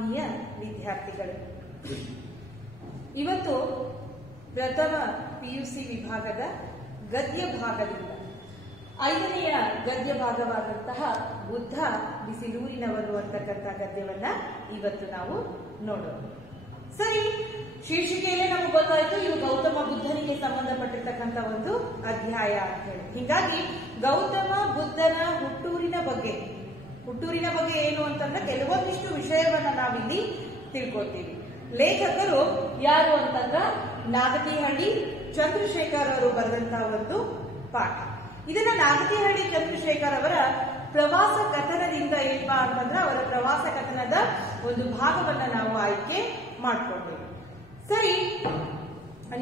ಆತ್ಮೀಯ ವಿದ್ಯಾರ್ಥಿಗಳು, ಇವತ್ತು ಪ್ರಥಮ ಪಿಯುಸಿ ವಿಭಾಗದ ಗದ್ಯ ಭಾಗದಿಂದ 5ನೆಯ ಗದ್ಯ ಭಾಗವಾದಂತಹ ಬುದ್ಧ ಬಿಸಿಲೂರಿನವರು ಅಂತಕ್ಕಂಥ ಗದ್ಯವನ್ನ ಇವತ್ತು ನಾವು ನೋಡೋಣ. ಸರಿ, ಶೀರ್ಷಿಕೆಯಲ್ಲೇ ನಮಗೆ ಗೊತ್ತಾಯ್ತು ಇದು ಗೌತಮ ಬುದ್ಧನಿಗೆ ಸಂಬಂಧಪಟ್ಟಿರ್ತಕ್ಕಂಥ ಒಂದು ಅಧ್ಯಾಯ ಅಂತ ಹೇಳಿ. ಹೀಗಾಗಿ ಗೌತಮ ಬುದ್ಧನ ಹುಟ್ಟೂರಿನ ಬಗ್ಗೆ ಏನು ಅಂತಂದ್ರೆ ಕೆಲವೊಂದಿಷ್ಟು ವಿಷಯವನ್ನ ನಾವಿಲ್ಲಿ ತಿಳ್ಕೊಳ್ತೀವಿ. ಲೇಖಕರು ಯಾರು ಅಂತಂದ್ರ ನಾಗತಿಹಳ್ಳಿ ಚಂದ್ರಶೇಖರ್ ಅವರು ಬರೆದಂತಹ ಒಂದು ಪಾಠ. ಇದನ್ನ ನಾಗತಿಹಳ್ಳಿ ಚಂದ್ರಶೇಖರ್ ಅವರ ಪ್ರವಾಸ ಕಥನದಿಂದ ಏನಪ್ಪಾ ಅಂತಂದ್ರೆ ಅವರ ಪ್ರವಾಸ ಕಥನದ ಒಂದು ಭಾಗವನ್ನ ನಾವು ಆಯ್ಕೆ ಮಾಡ್ಕೊಂಡೇವೆ. ಸರಿ,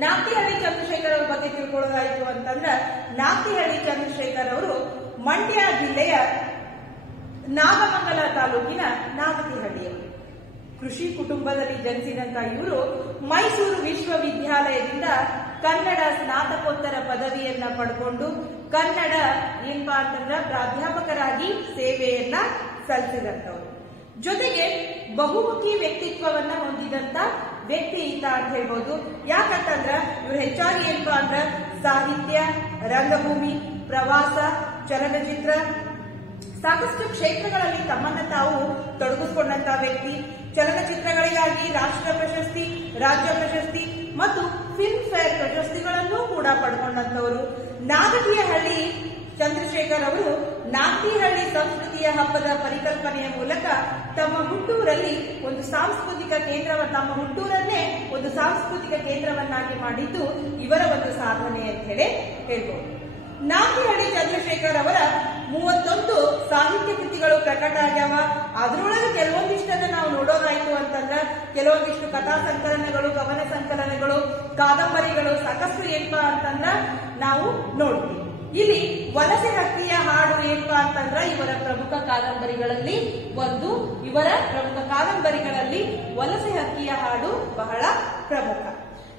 ನಾಗತಿಹಳ್ಳಿ ಚಂದ್ರಶೇಖರ್ ಅವರ ಬಗ್ಗೆ ತಿಳ್ಕೊಳ್ಳೋದಾಯ್ತು ಅಂತಂದ್ರೆ ನಾಗತಿಹಳ್ಳಿ ಚಂದ್ರಶೇಖರ್ ಅವರು ಮಂಡ್ಯ ಜಿಲ್ಲೆಯ ನಾಗಮಂಗಲ ತಾಲೂಕಿನ ನಾಗತಿಹಳ್ಳಿಯವರು. ಕೃಷಿ ಕುಟುಂಬದಲ್ಲಿ ಜನಿಸಿದಂತ ಇವರು ಮೈಸೂರು ವಿಶ್ವವಿದ್ಯಾಲಯದಿಂದ ಕನ್ನಡ ಸ್ನಾತಕೋತ್ತರ ಪದವಿಯನ್ನ ಪಡ್ಕೊಂಡು ಕನ್ನಡ ಏನಪ್ಪಾ ಅಂತಂದ್ರ ಪ್ರಾಧ್ಯಾಪಕರಾಗಿ ಸೇವೆಯನ್ನ ಸಲ್ಲಿಸಿದಂತವರು. ಜೊತೆಗೆ ಬಹುಮುಖಿ ವ್ಯಕ್ತಿತ್ವವನ್ನ ಹೊಂದಿದಂತ ವ್ಯಕ್ತಿ ಈತ ಅಂತ ಹೇಳ್ಬೋದು. ಯಾಕಂತಂದ್ರ ಇವ್ರು ಹೆಚ್ಚಾಗಿ ಏನಪ್ಪಾ ಅಂದ್ರ ಸಾಹಿತ್ಯ, ರಂಗಭೂಮಿ, ಪ್ರವಾಸ, ಚಲನಚಿತ್ರ ಸಾಕಷ್ಟು ಕ್ಷೇತ್ರಗಳಲ್ಲಿ ತಮ್ಮನ್ನ ತಾವು ತೊಡಗಿಸಿಕೊಂಡಂತಹ ವ್ಯಕ್ತಿ. ಚಲನಚಿತ್ರಗಳಿಗಾಗಿ ರಾಷ್ಟ್ರ ಪ್ರಶಸ್ತಿ, ರಾಜ್ಯ ಪ್ರಶಸ್ತಿ ಮತ್ತು ಫಿಲ್ಮ್ ಫೇರ್ ಪ್ರಶಸ್ತಿಗಳನ್ನು ಕೂಡ ಪಡ್ಕೊಂಡಂತವರು. ನಾಗತಿಹಳ್ಳಿ ಚಂದ್ರಶೇಖರ್ ಅವರು ನಾಗತಿಹಳ್ಳಿ ಸಂಸ್ಕೃತಿಯ ಹಬ್ಬದ ಪರಿಕಲ್ಪನೆಯ ಮೂಲಕ ತಮ್ಮ ಹುಟ್ಟೂರನ್ನೇ ಒಂದು ಸಾಂಸ್ಕೃತಿಕ ಕೇಂದ್ರವನ್ನಾಗಿ ಮಾಡಿದ್ದು ಇವರ ಒಂದು ಸಾಧನೆ ಅಂತ ಹೇಳಿ ಹೇಳ್ಬೋದು. ನಾಗತಿಹಳ್ಳಿ ಚಂದ್ರಶೇಖರ್ ಅವರ 31 ಸಾಹಿತ್ಯ ಕೃತಿಗಳು ಪ್ರಕಟ ಆಗ್ಯಾವ. ಅದರೊಳಗೆ ಕೆಲವೊಂದಿಷ್ಟನ್ನ ನಾವು ನೋಡೋದಾಯ್ತು ಅಂತಂದ್ರ ಕೆಲವೊಂದಿಷ್ಟು ಕಥಾ ಸಂಕಲನಗಳು, ಕವನ ಸಂಕಲನಗಳು, ಕಾದಂಬರಿಗಳು ಸಾಕಷ್ಟು ಏನಪ್ಪಾ ಅಂತಂದ್ರ ನಾವು ನೋಡ್ತೀವಿ. ಇಲ್ಲಿ ವಲಸೆ ಹಕ್ಕಿಯ ಹಾಡು ಏನಪ್ಪಾ ಅಂತಂದ್ರ ಇವರ ಪ್ರಮುಖ ಕಾದಂಬರಿಗಳಲ್ಲಿ ಒಂದು. ವಲಸೆ ಹಕ್ಕಿಯ ಹಾಡು ಬಹಳ ಪ್ರಮುಖ.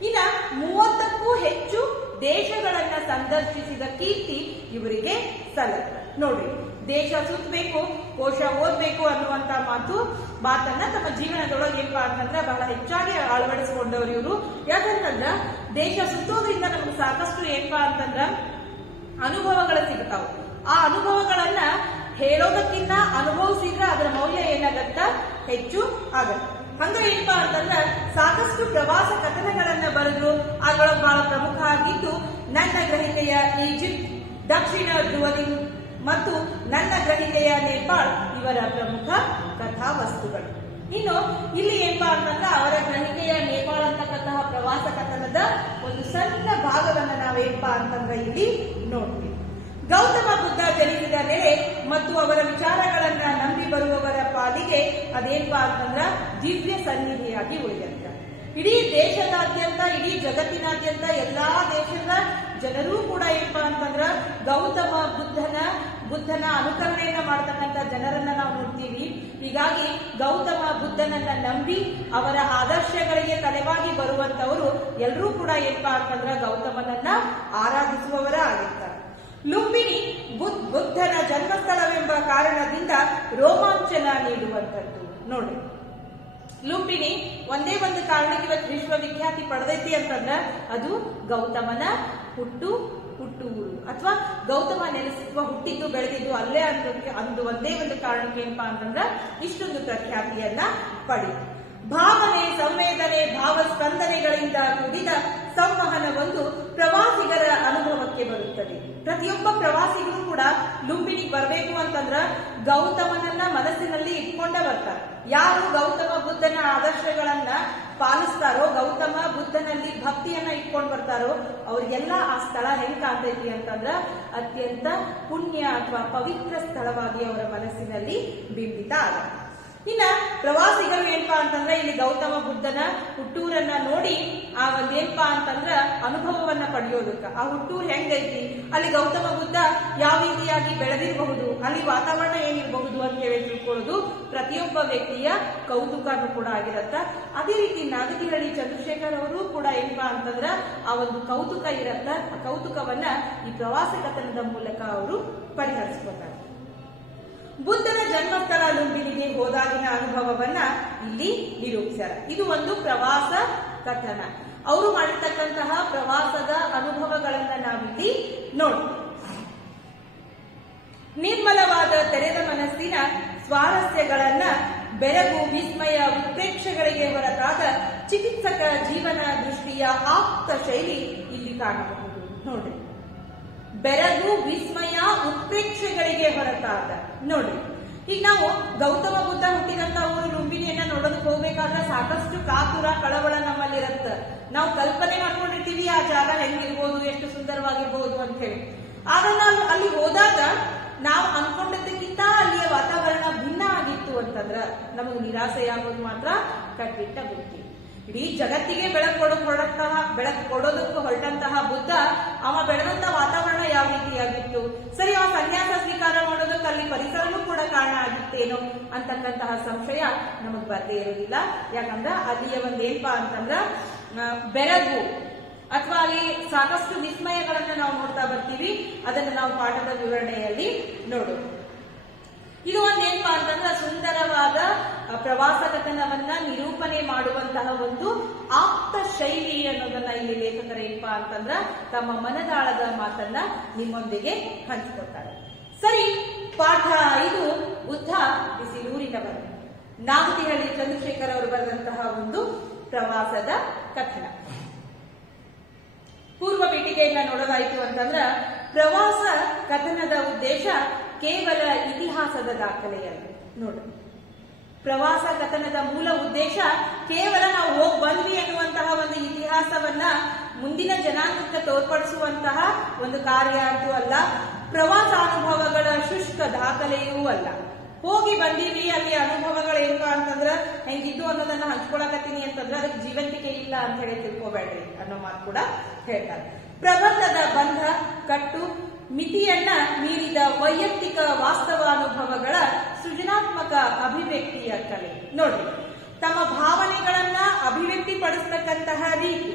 ಇನ್ನ 30ಕ್ಕೂ ಹೆಚ್ಚು ದೇಶಗಳನ್ನ ಸಂದರ್ಶಿಸಿದ ಕೀರ್ತಿ ಇವರಿಗೆ ಸಲ್ಲುತ್ತೆ. ನೋಡ್ರಿ, ದೇಶ ಸುತ್ತಬೇಕು, ಕೋಶ ಓದ್ಬೇಕು ಅನ್ನುವಂತ ಮಾತನ್ನ ತಮ್ಮ ಜೀವನದೊಳಗೆ ಏನಪ್ಪಾ ಅಂತಂದ್ರೆ ಬಹಳ ಹೆಚ್ಚಾಗಿ ಅಳವಡಿಸಿಕೊಂಡವರು ಇವರು. ಯಾಕಂತಂದ್ರ ದೇಶ ಸುತ್ತೋದ್ರಿಂದ ನಮ್ಗೆ ಸಾಕಷ್ಟು ಏನಪ್ಪಾ ಅಂತಂದ್ರ ಅನುಭವಗಳು ಸಿಗ್ತಾವ. ಆ ಅನುಭವಗಳನ್ನ ಹೇಳೋದಕ್ಕಿಂತ ಅನುಭವಿಸಿದ್ರೆ ಅದರ ಮೌಲ್ಯ ಏನಾಗತ್ತ ಹೆಚ್ಚು ಆಗತ್ತೆ. ಹಂಗ ಏನಪ್ಪಾ ಅಂತಂದ್ರ ಸಾಕಷ್ಟು ಪ್ರವಾಸ ಕಥನಗಳನ್ನ ಬರೆದ್ರು. ಅದ್ರೊಳಗೆ ಬಹಳ ಪ್ರಮುಖ ಆಗಿದ್ದು ನನ್ನ ಗ್ರಹಿಕೆಯ ಈಜಿಪ್ಟ್, ದಕ್ಷಿಣ ಧ್ರುವದಿಂದ ಮತ್ತು ನನ್ನ ಗ್ರಹಿಕೆಯ ನೇಪಾಳ್ ಇವರ ಪ್ರಮುಖ ಕಥಾವಸ್ತುಗಳು. ಇನ್ನು ಇಲ್ಲಿ ಏನಪ್ಪಾ ಅಂತಂದ್ರ ಅವರ ಗ್ರಹಿಕೆಯ ನೇಪಾಳ ಅಂತಕ್ಕಂತಹ ಪ್ರವಾಸ ಕಥನದ ಒಂದು ಸಣ್ಣ ಭಾಗವನ್ನ ನಾವೇನಪ್ಪಾ ಅಂತಂದ್ರ ಇಲ್ಲಿ ನೋಡ್ತೀವಿ. ಗೌತಮ ಬುದ್ಧ ಜನಿಸಿದ ನೆಲೆ ಮತ್ತು ಅವರ ವಿಚಾರಗಳನ್ನ ನಂಬಿ ಬರುವವರ ಪಾಲಿಗೆ ಅದೇನಪ್ಪಾ ಅಂತಂದ್ರ ದಿವ್ಯ ಸನ್ನಿಧಿಯಾಗಿ ಉಳಿದಂತ. ಇಡೀ ದೇಶದಾದ್ಯಂತ, ಇಡೀ ಜಗತ್ತಿನಾದ್ಯಂತ ಎಲ್ಲಾ ದೇಶದ ಜನರೂ ಕೂಡ ಏನಪ್ಪಾ ಅಂತಂದ್ರ ಗೌತಮ ಬುದ್ಧನ ಅನುಕರಣೆಯನ್ನ ಮಾಡತಕ್ಕಂತ ಜನರನ್ನ ನಾವು ನೋಡ್ತೀವಿ. ಹೀಗಾಗಿ ಗೌತಮ ಬುದ್ಧನನ್ನ ನಂಬಿ ಅವರ ಆದರ್ಶಗಳಿಗೆ ತಲೆವಾಗಿ ಬರುವಂತವರು ಎಲ್ಲರೂ ಕೂಡ ಏನಪ್ಪಾ ಅಂತಂದ್ರ ಗೌತಮನನ್ನ ಆರಾಧಿಸುವವರ ಆಗಿರ್ತಾರೆ. ಲುಂಬಿನಿ ಬುದ್ಧನ ಜನ್ಮಸ್ಥಳವೆಂಬ ಕಾರಣದಿಂದ ರೋಮಾಂಚನ ನೀಡುವಂಥದ್ದು. ನೋಡಿ, ಲುಂಬಿನಿ ಒಂದೇ ಒಂದು ಕಾರಣಕ್ಕೆ ಇವತ್ತು ವಿಶ್ವವಿಖ್ಯಾತಿ ಪಡೆದೈತಿ ಅಂತಂದ್ರ ಅದು ಗೌತಮನ ಹುಟ್ಟೂರು ಅಥವಾ ಗೌತಮ ನೆಲೆಸಿರುವ ಹುಟ್ಟಿದ್ದು ಬೆಳೆದಿದ್ದು ಅಲ್ಲೇ ಅಂದು ಒಂದೇ ಒಂದು ಕಾರಣಕ್ಕೆ ಏನಪ್ಪಾ ಅಂತಂದ್ರ ಇಷ್ಟೊಂದು ಪ್ರಖ್ಯಾತಿಯನ್ನ ಪಡೆಯಿತು. ಭಾವನೆ, ಸಂವೇದನೆ, ಭಾವಸ್ಪಂದನೆಗಳಿಂದ ಕೂಡಿದ ಸಂವಹನವೊಂದು ಪ್ರವಾಸಿಗರ ಅನುಭವಕ್ಕೆ ಬರುತ್ತದೆ. ಪ್ರತಿಯೊಬ್ಬ ಪ್ರವಾಸಿಗರು ಕೂಡ ಲುಂಬಿನಿಗೆ ಬರಬೇಕು ಅಂತಂದ್ರ ಗೌತಮನನ್ನ ಮನಸ್ಸಿನಲ್ಲಿ ಇಟ್ಕೊಂಡ ಬರ್ತಾರೆ. ಯಾರು ಗೌತಮ ಬುದ್ಧನ ಆದರ್ಶಗಳನ್ನ ಪಾಲಿಸ್ತಾರೋ, ಗೌತಮ ಬುದ್ಧನಲ್ಲಿ ಭಕ್ತಿಯನ್ನ ಇಟ್ಕೊಂಡ್ ಬರ್ತಾರೋ ಅವ್ರಿಗೆಲ್ಲ ಆ ಸ್ಥಳ ಹೆಂಗ್ ಕಾಣ್ತೈತಿ ಅಂತಂದ್ರ ಅತ್ಯಂತ ಪುಣ್ಯ ಅಥವಾ ಪವಿತ್ರ ಸ್ಥಳವಾಗಿ ಅವರ ಮನಸ್ಸಿನಲ್ಲಿ ಬಿಂಬಿತ ಆಗುತ್ತೆ. ಇನ್ನ ಪ್ರವಾಸಿಗರು ಏನಪ್ಪಾ ಅಂತಂದ್ರ ಇಲ್ಲಿ ಗೌತಮ ಬುದ್ಧನ ಹುಟ್ಟೂರನ್ನ ನೋಡಿ ಆ ಒಂದೇನಪ್ಪಾ ಅಂತಂದ್ರ ಅನುಭವವನ್ನ ಪಡೆಯೋದಕ್ಕ ಆ ಹುಟ್ಟೂರ್ ಹೆಂಗೈತಿ, ಅಲ್ಲಿ ಗೌತಮ ಬುದ್ಧ ಯಾವ ರೀತಿಯಾಗಿ ಬೆಳೆದಿರಬಹುದು, ಅಲ್ಲಿ ವಾತಾವರಣ ಏನಿರಬಹುದು ಅಂತ ಹೇಳಿ ತಿಳ್ಕೊಳ್ಳೋದು ಪ್ರತಿಯೊಬ್ಬ ವ್ಯಕ್ತಿಯ ಕೌತುಕನೂ ಕೂಡ ಆಗಿರತ್ತ. ಅದೇ ರೀತಿ ನಾಗತಿಹಳ್ಳಿ ಚಂದ್ರಶೇಖರ್ ಅವರು ಕೂಡ ಏನಪ್ಪಾ ಅಂತಂದ್ರ ಆ ಒಂದು ಕೌತುಕ ಇರತ್ತ. ಆ ಕೌತುಕವನ್ನ ಈ ಪ್ರವಾಸ ಕಥನದ ಮೂಲಕ ಅವರು ಪರಿಹರಿಸ್ಕೊತಾರೆ. ಬುದ್ಧನ ಜನ್ಮಸ್ಥಳ ಲುಂಬಿನಿಗೆ ಹೋದಾಗಿನ ಅನುಭವವನ್ನ ಇಲ್ಲಿ ನಿರೂಪಿಸ್ಯಾರ. ಇದು ಒಂದು ಪ್ರವಾಸ ಕಥನ. ಅವರು ಮಾಡಿರ್ತಕ್ಕಂತಹ ಪ್ರವಾಸದ ಅನುಭವಗಳನ್ನ ನಾವಿಲ್ಲಿ ನೋಡಿ. ನಿರ್ಮಲವಾದ ತೆರೆದ ಮನಸ್ಸಿನ ಸ್ವಾರಸ್ಯಗಳನ್ನ ಬೆರಗು, ವಿಸ್ಮಯ, ಉತ್ಪ್ರೇಕ್ಷೆಗಳಿಗೆ ಹೊರತಾದ ಚಿಕಿತ್ಸಕ ಜೀವನ ದೃಷ್ಟಿಯ ಆಪ್ತ ಶೈಲಿ ಇಲ್ಲಿ ಕಾಣಬಹುದು. ನೋಡಿ, ಬೆರಗು, ವಿಸ್ಮಯ, ಉತ್ಪ್ರೇಕ್ಷೆಗಳಿಗೆ ಹೊರತಾದ. ನೋಡಿ, ಈಗ ನಾವು ಗೌತಮ ಬುದ್ಧ ಹುಟ್ಟಿದಂತ ಊರು ಲುಂಬಿನಿಯನ್ನ ನೋಡೋದಕ್ಕೆ ಹೋಗ್ಬೇಕಾದ್ರೆ ಸಾಕಷ್ಟು ಕಾತುರ, ಕಳವಳ ನಮ್ಮಲ್ಲಿರುತ್ತೆ. ನಾವು ಕಲ್ಪನೆ ಮಾಡ್ಕೊಂಡಿರ್ತೀವಿ ಆ ಜಾಗ ಹೆಂಗಿರ್ಬೋದು, ಎಷ್ಟು ಸುಂದರವಾಗಿರ್ಬೋದು ಅಂತ ಹೇಳಿ. ಆಗ ನಾವು ಅಲ್ಲಿ ಹೋದಾಗ ನಾವು ಅನ್ಕೊಂಡದಕ್ಕಿಂತ ಅಲ್ಲಿಯ ವಾತಾವರಣ ಭಿನ್ನ ಆಗಿತ್ತು ಅಂತಂದ್ರ ನಮಗೆ ನಿರಾಸೆಯಾಗೋದು ಮಾತ್ರ ಕಟ್ಟಿಟ್ಟ ಬುದ್ಧಿ. ಇಡೀ ಜಗತ್ತಿಗೆ ಬೆಳಕು ಕೊಡೋದಕ್ಕೂ ಹೊರಟಂತಹ ಬುದ್ಧ ಅವ ಬೆಳೆದಂತ ವಾತಾವರಣ ಯಾವ ರೀತಿಯಾಗಿತ್ತು, ಸರಿ ಅವ ಸನ್ಯಾಸ ಸ್ವೀಕಾರ ಮಾಡೋದಕ್ಕೆ ಅಲ್ಲಿ ಪರಿಸರನೂ ಕೂಡ ಕಾರಣ ಆಗಿತ್ತೇನೋ ಅಂತಕ್ಕಂತಹ ಸಂಶಯ ನಮಗ್ ಬರದೇ ಇರೋದಿಲ್ಲ. ಯಾಕಂದ್ರ ಅಲ್ಲಿಯ ಒಂದೇನ್ಪಾ ಅಂತಂದ್ರ ಬೆರಗು ಅಥವಾ ಅಲ್ಲಿ ಸಾಕಷ್ಟು ವಿಸ್ಮಯಗಳನ್ನ ನಾವು ನೋಡ್ತಾ ಬರ್ತೀವಿ. ಅದನ್ನು ನಾವು ಪಾಠದ ವಿವರಣೆಯಲ್ಲಿ ನೋಡೋಣ. ಇದು ಒಂದೇನ್ಪಾ ಅಂತಂದ್ರೆ ಸುಂದರವಾದ ಪ್ರವಾಸ ಕಥನವನ್ನ ನಿರೂಪಣೆ ಮಾಡುವಂತಹ ಒಂದು ಆಪ್ತ ಶೈಲಿ ಅನ್ನೋದನ್ನ ಇಲ್ಲಿ ಲೇಖಕರ ಏನಪ್ಪಾ ಅಂತಂದ್ರ ತಮ್ಮ ಮನದಾಳದ ಮಾತನ್ನ ನಿಮ್ಮೊಂದಿಗೆ ಹಂಚಿಕೊಳ್ತಾರೆ. ಸರಿ, ಪಾಠ 5 ಬುದ್ಧ ಬಿಸಿಲೂರಿನವರು. ನಾಗತಿಹಳ್ಳಿ ಚಂದ್ರಶೇಖರ್ ಅವರು ಬರೆದಂತಹ ಒಂದು ಪ್ರವಾಸದ ಕಥನ. ಪೂರ್ವ ಪೀಠಿಕೆಯನ್ನ ನೋಡೋದಾಯ್ತು ಅಂತಂದ್ರ ಪ್ರವಾಸ ಕಥನದ ಉದ್ದೇಶ ಕೇವಲ ಇತಿಹಾಸದ ದಾಖಲೆಯಲ್ಲ. ನೋಡಿ, ಪ್ರವಾಸ ಕಥನದ ಮೂಲ ಉದ್ದೇಶ ಕೇವಲ ನಾವು ಹೋಗಿ ಬಂದ್ವಿ ಅನ್ನುವಂತಹ ಒಂದು ಇತಿಹಾಸವನ್ನ ಮುಂದಿನ ಜನಾಂಗಕ್ಕೆ ತೋರ್ಪಡಿಸುವಂತಹ ಒಂದು ಕಾರ್ಯ ಅಂತೂ ಅಲ್ಲ. ಪ್ರವಾಸಾನುಭವಗಳ ಶುಷ್ಕ ದಾಖಲೆಯೂ ಅಲ್ಲ. ಹೋಗಿ ಬಂದೀವಿ, ಅಲ್ಲಿ ಅನುಭವಗಳೇನಪ್ಪ ಅಂತಂದ್ರ ಹೆಂಗಿದ್ದು ಅನ್ನೋದನ್ನ ಹಂಚ್ಕೊಳಕತ್ತೀನಿ ಅಂತಂದ್ರೆ ಅದಕ್ಕೆ ಜೀವಂತಿಕೆ ಇಲ್ಲ ಅಂತ ಹೇಳಿ ತಿಳ್ಕೊಬೇಡ್ರಿ ಅನ್ನೋ ಮಾತು ಕೂಡ ಹೇಳ್ತಾರೆ. ಪ್ರಬಂಧದ ಬಂಧ, ಕಟ್ಟು, ಮಿತಿಯನ್ನ ಮೀರಿದ ವೈಯಕ್ತಿಕ ವಾಸ್ತವಾನುಭವಗಳ ಸೃಜನಾತ್ಮಕ ಅಭಿವ್ಯಕ್ತಿಯ ಕಲೆ. ನೋಡಿ, ತಮ್ಮ ಭಾವನೆಗಳನ್ನ ಅಭಿವ್ಯಕ್ತಿ ಪಡಿಸತಕ್ಕಂತಹ ರೀತಿ,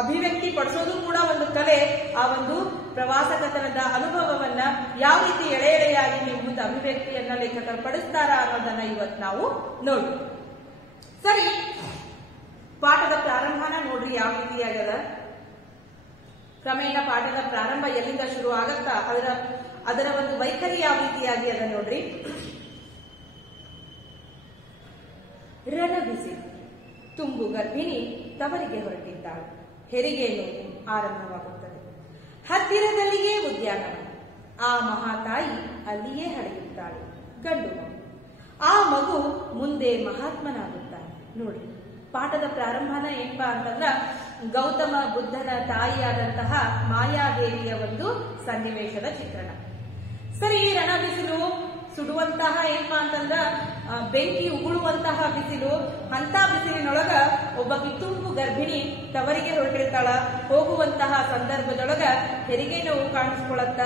ಅಭಿವ್ಯಕ್ತಿ ಪಡಿಸೋದು ಕೂಡ ಒಂದು ಕಲೆ. ಆ ಒಂದು ಪ್ರವಾಸ ಕಥನದ ಅನುಭವವನ್ನ ಯಾವ ರೀತಿ ಎಳೆ ಎಳೆಯಾಗಿ ನೀವು ಮುಂದೆ ಅಭಿವ್ಯಕ್ತಿಯನ್ನ ಲೇಖಕರು ಪಡಿಸ್ತಾರ ಅನ್ನೋದನ್ನ ಇವತ್ತು ನಾವು ನೋಡಿ. ಸರಿ, ಪಾಠದ ಪ್ರಾರಂಭನ ನೋಡ್ರಿ ಯಾವ ರೀತಿಯಾಗದ. ಕ್ರಮೇಣ ಪಾಠದ ಪ್ರಾರಂಭ ಎಲ್ಲಿಂದ ಶುರು ಆಗತ್ತಾ ಅದರ ಒಂದು ವೈಖರಿ ಯಾವ ರೀತಿಯಾಗಿ ಅದ ನೋಡ್ರಿ. ರಣಬಿಸಿ ತುಂಬು ಗರ್ಭಿಣಿ ತವರಿಗೆ ಹೊರಟಿದ್ದಾಳೆ. ಹೆರಿಗೆ ನೋವು ಆರಂಭವಾಗುತ್ತದೆ. ಹತ್ತಿರದಲ್ಲಿಯೇ ಉದ್ಯಾನವನ. ಆ ಮಹಾತಾಯಿ ಅಲ್ಲಿಯೇ ಹಡೆಯುತ್ತಾಳೆ. ಗಂಡು ಮಗು. ಆ ಮಗು ಮುಂದೆ ಮಹಾತ್ಮನಾಗುತ್ತಾನೆ. ನೋಡಿ, ಪಾಠದ ಪ್ರಾರಂಭನ ಏನಪ್ಪಾ ಅಂತಂದ್ರ ಗೌತಮ ಬುದ್ಧನ ತಾಯಿಯಾದಂತಹ ಮಾಯಾದೇವಿಯ ಒಂದು ಸನ್ನಿವೇಶದ ಚಿತ್ರಣ. ಸರಿ, ರಣ ಬಿಸಿಲು ಸುಡುವಂತಹ ಏನಪ್ಪಾ ಅಂತಂದ್ರ ಬೆಂಕಿ ಉಗುಳುವಂತಹ ಬಿಸಿಲು. ಅಂತ ಬಿಸಿಲಿನೊಳಗ ಒಬ್ಬ ತುಂಬು ಗರ್ಭಿಣಿ ತವರಿಗೆ ಹೊರಟಿರ್ತಾಳ. ಹೋಗುವಂತಹ ಸಂದರ್ಭದೊಳಗ ಹೆರಿಗೆ ನೋವು ಕಾಣಿಸ್ಕೊಳತ್ತ.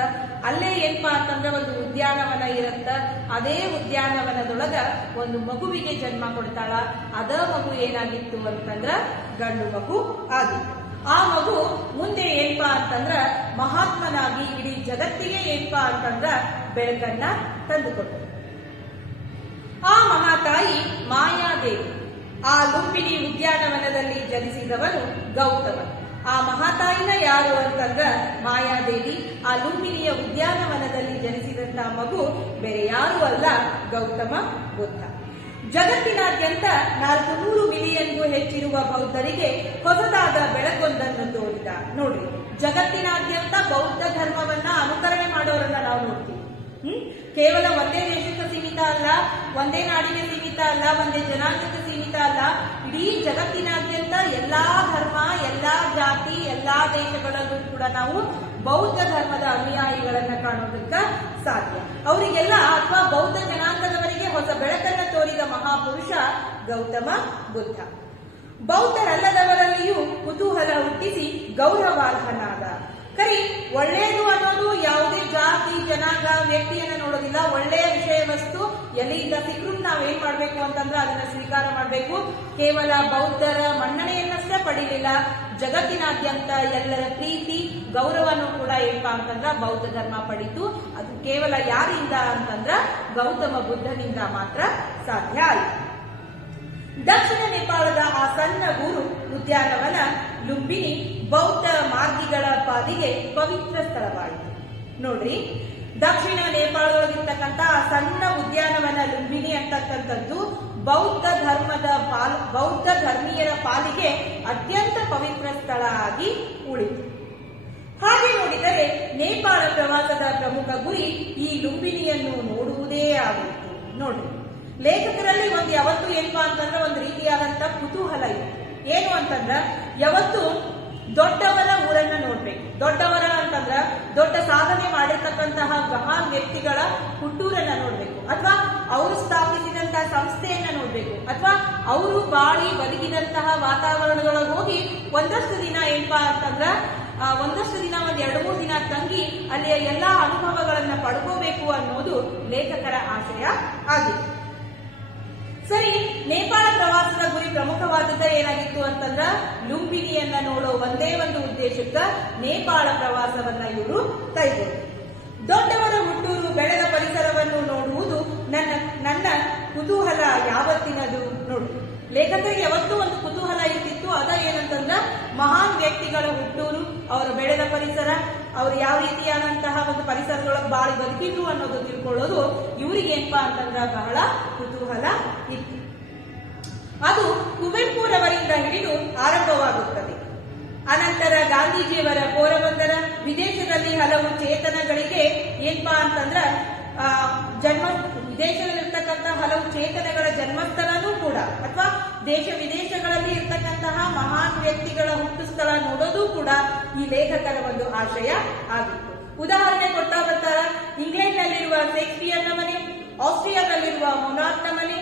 ಅಲ್ಲೇ ಏನಪ್ಪಾ ಅಂತಂದ್ರ ಒಂದು ಉದ್ಯಾನವನ ಇರತ್ತ. ಅದೇ ಉದ್ಯಾನವನದೊಳಗ ಒಂದು ಮಗುವಿಗೆ ಜನ್ಮ ಕೊಡ್ತಾಳ. ಅದ ಮಗು ಏನಾಗಿತ್ತು ಅಂತಂದ್ರ ಗಂಡು ಮಗು ಆಗಿತ್ತು. ಆ ಮಗು ಮುಂದೆ ಏನಪ್ಪಾ ಅಂತಂದ್ರ ಮಹಾತ್ಮನಾಗಿ ಇಡೀ ಜಗತ್ತಿಗೆ ಏನಪ್ಪಾ ಅಂತಂದ್ರ ಬೆಳಕನ್ನ ತಂದುಕೊಟ್ಟರು. ಆ ಮಹಾತಾಯಿ ಮಾಯಾದೇವಿ. ಆ ಲುಂಬಿನಿ ಉದ್ಯಾನವನದಲ್ಲಿ ಜನಿಸಿದವನು ಗೌತಮ. ಆ ಮಹಾತಾಯಿನ ಯಾರು ಅಂತಂದ್ರ ಮಾಯಾದೇವಿ. ಆ ಲುಂಬಿನಿಯ ಉದ್ಯಾನವನದಲ್ಲಿ ಜನಿಸಿದಂತಹ ಮಗು ಬೇರೆ ಯಾರು ಅಲ್ಲ, ಗೌತಮ ಬುದ್ಧ. ಜಗತ್ತಿನಾದ್ಯಂತ 400 ಮಿಲಿಯನ್ಗೂ ಹೆಚ್ಚಿರುವ ಬೌದ್ಧರಿಗೆ ಹೊಸದಾದ ಬೆಳಕೊಂದನ್ನು ತೋರಿದ. ನೋಡ್ರಿ, ಜಗತ್ತಿನಾದ್ಯಂತ ಬೌದ್ಧ ಧರ್ಮವನ್ನ ಅನುಕರಣೆ ಮಾಡೋರನ್ನ ನಾವು ನೋಡ್ತೀವಿ. ಕೇವಲ ಒಂದೇ ದೇಶಕ್ಕೆ ಸೀಮಿತ ಅಲ್ಲ, ಒಂದೇ ನಾಡಿಗೆ ಸೀಮಿತ ಅಲ್ಲ, ಒಂದೇ ಜನಾಂಗಕ್ಕೆ ಸೀಮಿತ ಅಲ್ಲ. ಇಡೀ ಜಗತ್ತಿನಾದ್ಯಂತ ಎಲ್ಲಾ ಧರ್ಮ, ಎಲ್ಲಾ ಜಾತಿ, ಎಲ್ಲಾ ದೇಶಗಳಲ್ಲೂ ಕೂಡ ನಾವು ಬೌದ್ಧ ಧರ್ಮದ ಅನುಯಾಯಿಗಳನ್ನ ಕಾಣೋದಕ್ಕ ಸಾಧ್ಯ. ಅವರಿಗೆಲ್ಲ ಅಥವಾ ಬೌದ್ಧ ಜನಾಂಗದವರಿಗೆ ಹೊಸ ಬೆಳಕನ್ನ ತೋರಿದ ಮಹಾಪುರುಷ ಗೌತಮ ಬುದ್ಧ. ಬೌದ್ಧರಲ್ಲದವರಲ್ಲಿಯೂ ಕುತೂಹಲ ಹುಟ್ಟಿಸಿ ಗೌರವಾರ್ಹನಾದ. ಕರಿ, ಒಳ್ಳೆಯದು ಅನ್ನೋದು ಯಾವುದೇ ಜಾತಿ, ಜನಾಂಗ, ವ್ಯಕ್ತಿಯನ್ನ ನೋಡೋದಿಲ್ಲ. ಒಳ್ಳೆಯ ವಿಷಯ ವಸ್ತು ಎಲ್ಲಿಂದ ಸಿಕ್ಕರೂ ನಾವೇನ್ ಮಾಡ್ಬೇಕು ಅಂತಂದ್ರೆ ಅದನ್ನ ಸ್ವೀಕಾರ ಮಾಡಬೇಕು. ಕೇವಲ ಬೌದ್ಧರ ಮನ್ನಣೆಯನ್ನಷ್ಟೇ ಪಡೀಲಿಲ್ಲ, ಜಗತ್ತಿನಾದ್ಯಂತ ಎಲ್ಲರ ಪ್ರೀತಿ ಗೌರವನೂ ಕೂಡ ಏನಪ್ಪಾ ಅಂತಂದ್ರ ಬೌದ್ಧ ಧರ್ಮ ಪಡೀತು. ಅದು ಕೇವಲ ಯಾರಿಂದ ಅಂತಂದ್ರ ಗೌತಮ ಬುದ್ಧನಿಂದ ಮಾತ್ರ ಸಾಧ್ಯ ಆಯಿತು. ದಕ್ಷಿಣ ನೇಪಾಳದ ಆ ಸಣ್ಣ ಊರು ಉದ್ಯಾನವನ ಲುಂಬಿನಿ ಬೌದ್ಧ ಮಾರ್ಗಿಗಳ ಪಾಲಿಗೆ ಪವಿತ್ರ ಸ್ಥಳವಾಯಿತು. ನೋಡ್ರಿ, ದಕ್ಷಿಣ ನೇಪಾಳದೊಳಗಿರ್ತಕ್ಕಂಥ ಆ ಸಣ್ಣ ಉದ್ಯಾನವನ ಲುಂಬಿನಿ ಅಂತಕ್ಕಂಥದ್ದು ಬೌದ್ಧ ಧರ್ಮೀಯರ ಪಾಲಿಗೆ ಅತ್ಯಂತ ಪವಿತ್ರ ಸ್ಥಳ ಆಗಿ ಉಳಿತು. ಹಾಗೆ ನೋಡಿದರೆ ನೇಪಾಳ ಪ್ರವಾಸದ ಪ್ರಮುಖ ಗುರಿ ಈ ಲುಂಬಿನಿಯನ್ನು ನೋಡುವುದೇ ಆಗಿತ್ತು. ನೋಡ್ರಿ, ಲೇಖಕರಲ್ಲಿ ಯಾವತ್ತು ಏನಪ್ಪಾ ಅಂತಂದ್ರೆ ಒಂದು ರೀತಿಯಾದಂತ ಕುತೂಹಲ ಇದೆ. ಏನು ಅಂತಂದ್ರ ಯಾವತ್ತು ದೊಡ್ಡವರ ಊರನ್ನ ನೋಡ್ಬೇಕು. ದೊಡ್ಡವರ ಅಂತಂದ್ರ ದೊಡ್ಡ ಸಾಧನೆ ಮಾಡಿರ್ತಕ್ಕಂತಹ ಮಹಾನ್ ವ್ಯಕ್ತಿಗಳ ಹುಟ್ಟೂರನ್ನ ನೋಡ್ಬೇಕು, ಅಥವಾ ಅವರು ಸ್ಥಾಪಿಸಿದಂತಹ ಸಂಸ್ಥೆಯನ್ನ ನೋಡ್ಬೇಕು, ಅಥವಾ ಅವರು ಬಾಳಿ ಬದುಕಿದಂತಹ ವಾತಾವರಣದೊಳಗೆ ಹೋಗಿ ಒಂದಷ್ಟು ದಿನ ಏನಪ್ಪಾ ಅಂತಂದ್ರ ಒಂದಷ್ಟು ದಿನ 2-3 ದಿನ ತಂಗಿ ಅಲ್ಲಿಯ ಎಲ್ಲಾ ಅನುಭವಗಳನ್ನ ಪಡ್ಕೋಬೇಕು ಅನ್ನೋದು ಲೇಖಕರ ಆಶಯ ಆಗಿದೆ. ಸರಿ, ನೇಪಾಳ ಪ್ರವಾಸದ ಗುರಿ ಪ್ರಮುಖವಾದದ್ದೇ ಏನಾಗಿತ್ತು ಅಂತಂದ್ರ ಲುಂಬಿನಿಯನ್ನ ನೋಡೋ ಒಂದೇ ಒಂದು ಉದ್ದೇಶಕ್ಕ ನೇಪಾಳ ಪ್ರವಾಸವನ್ನ ಇವರು ಕೈಗೊಂಡರು. ದೊಡ್ಡವರ ಹುಟ್ಟೂರು ಬೆಳೆದ ಪರಿಸರವನ್ನು ನೋಡುವುದು ನನ್ನ ಕುತೂಹಲ ಯಾವತ್ತಿನದು. ನೋಡಿ, ಲೇಖಕರಿಗೆ ಯಾವತ್ತೂ ಒಂದು ಕುತೂಹಲ ಇರ್ತಿತ್ತು. ಅದ ಏನಂತಂದ್ರ ಮಹಾನ್ ವ್ಯಕ್ತಿಗಳ ಹುಟ್ಟೂರು, ಅವರು ಬೆಳೆದ ಪರಿಸರ, ಅವ್ರು ಯಾವ ರೀತಿಯಾದಂತಹ ಒಂದು ಪರಿಸರದೊಳಗೆ ಬಾಳಿ ಬದುಕಿದ್ರು ಅನ್ನೋದು ತಿಳ್ಕೊಳ್ಳೋದು ಇವರಿಗೆ ಏನಪ್ಪಾ ಅಂತಂದ್ರ ಬಹಳ ಕುತೂಹಲ ಇತ್ತು. ಅದು ಕುವೆಂಪುರವರಿಂದ ಹಿಡಿದು ಆರಂಭವಾಗುತ್ತದೆ. ಅನಂತರ ಗಾಂಧೀಜಿಯವರ ಪೋರಬಂದರ, ವಿದೇಶದಲ್ಲಿ ಹಲವು ಚೇತನಗಳಿಗೆ ಏನಪ್ಪಾ ಅಂತಂದ್ರ ವಿದೇಶದಲ್ಲಿರ್ತಕ್ಕಂಥ ಹಲವು ಚೇತನಗಳ ಜನ್ಮಸ್ಥಳನೂ ಕೂಡ, ಅಥವಾ ದೇಶ ವಿದೇಶಗಳಲ್ಲಿ ಇರ್ತಕ್ಕಂತಹ ಮಹಾನ್ ವ್ಯಕ್ತಿಗಳ ಹುಟ್ಟು ಸ್ಥಳ ನೋಡೋದು ಕೂಡ ಈ ಲೇಖಕರ ಒಂದು ಆಶಯ ಆಗಿತ್ತು. ಉದಾಹರಣೆ ಕೊಡ್ತಾ ಬರ್ತಾರ. ಇಂಗ್ಲೆಂಡ್ ನಲ್ಲಿರುವ ಶೇಕ್ಸ್ಪಿಯರ್ನ ಮನೆ, ಆಸ್ಟ್ರಿಯಾದಲ್ಲಿರುವ ಮೊನಾರ್ಕ್ನ ಮನೆ,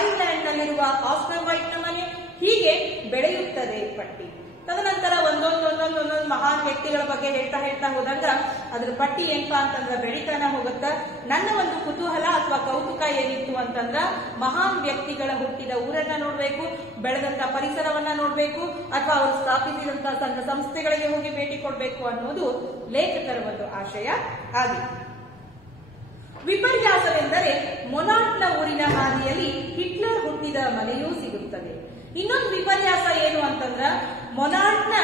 ಐರ್ಲೆಂಡ್ ನಲ್ಲಿರುವ ಆಸ್ಕರ್ ವೈಟ್ನ ಮನೆ, ಹೀಗೆ ಬೆಳೆಯುತ್ತದೆ ಪಟ್ಟಿ. ತದನಂತರ ಒಂದೊಂದು ಮಹಾನ್ ವ್ಯಕ್ತಿಗಳ ಬಗ್ಗೆ ಹೇಳ್ತಾ ಹೋದಂಗ ಅದ್ರ ಪಟ್ಟಿ ಏನಪ್ಪಾ ಅಂತಂದ್ರ ಬೆಳಿತಾನ ಹೋಗುತ್ತ. ನನ್ನ ಒಂದು ಕುತೂಹಲ ಅಥವಾ ಕೌತುಕ ಏನಿತ್ತು ಅಂತಂದ್ರ ಮಹಾನ್ ವ್ಯಕ್ತಿಗಳ ಹುಟ್ಟಿದ ಊರನ್ನ ನೋಡ್ಬೇಕು, ಬೆಳೆದಂತ ಪರಿಸರವನ್ನ ನೋಡ್ಬೇಕು, ಅಥವಾ ಅವರು ಸ್ಥಾಪಿಸಿದಂತಹ ಸಂಘ ಸಂಸ್ಥೆಗಳಿಗೆ ಹೋಗಿ ಭೇಟಿ ಕೊಡ್ಬೇಕು ಅನ್ನೋದು ಲೇಖಕರ ಒಂದು ಆಶಯ ಆಗಿದೆ. ವಿಪರ್ಯಾಸವೆಂದರೆ ಮೊನಾರ್ಕ್ನ ಊರಿನ ಹಾದಿಯಲ್ಲಿ ಹಿಟ್ಲರ್ ಹುಟ್ಟಿದ ಮನೆಯೂ ಸಿಗುತ್ತದೆ. ಇನ್ನೊಂದು ವಿಪರ್ಯಾಸ ಏನು ಅಂತಂದ್ರ ಮೊನಾರ್ಕ್ನ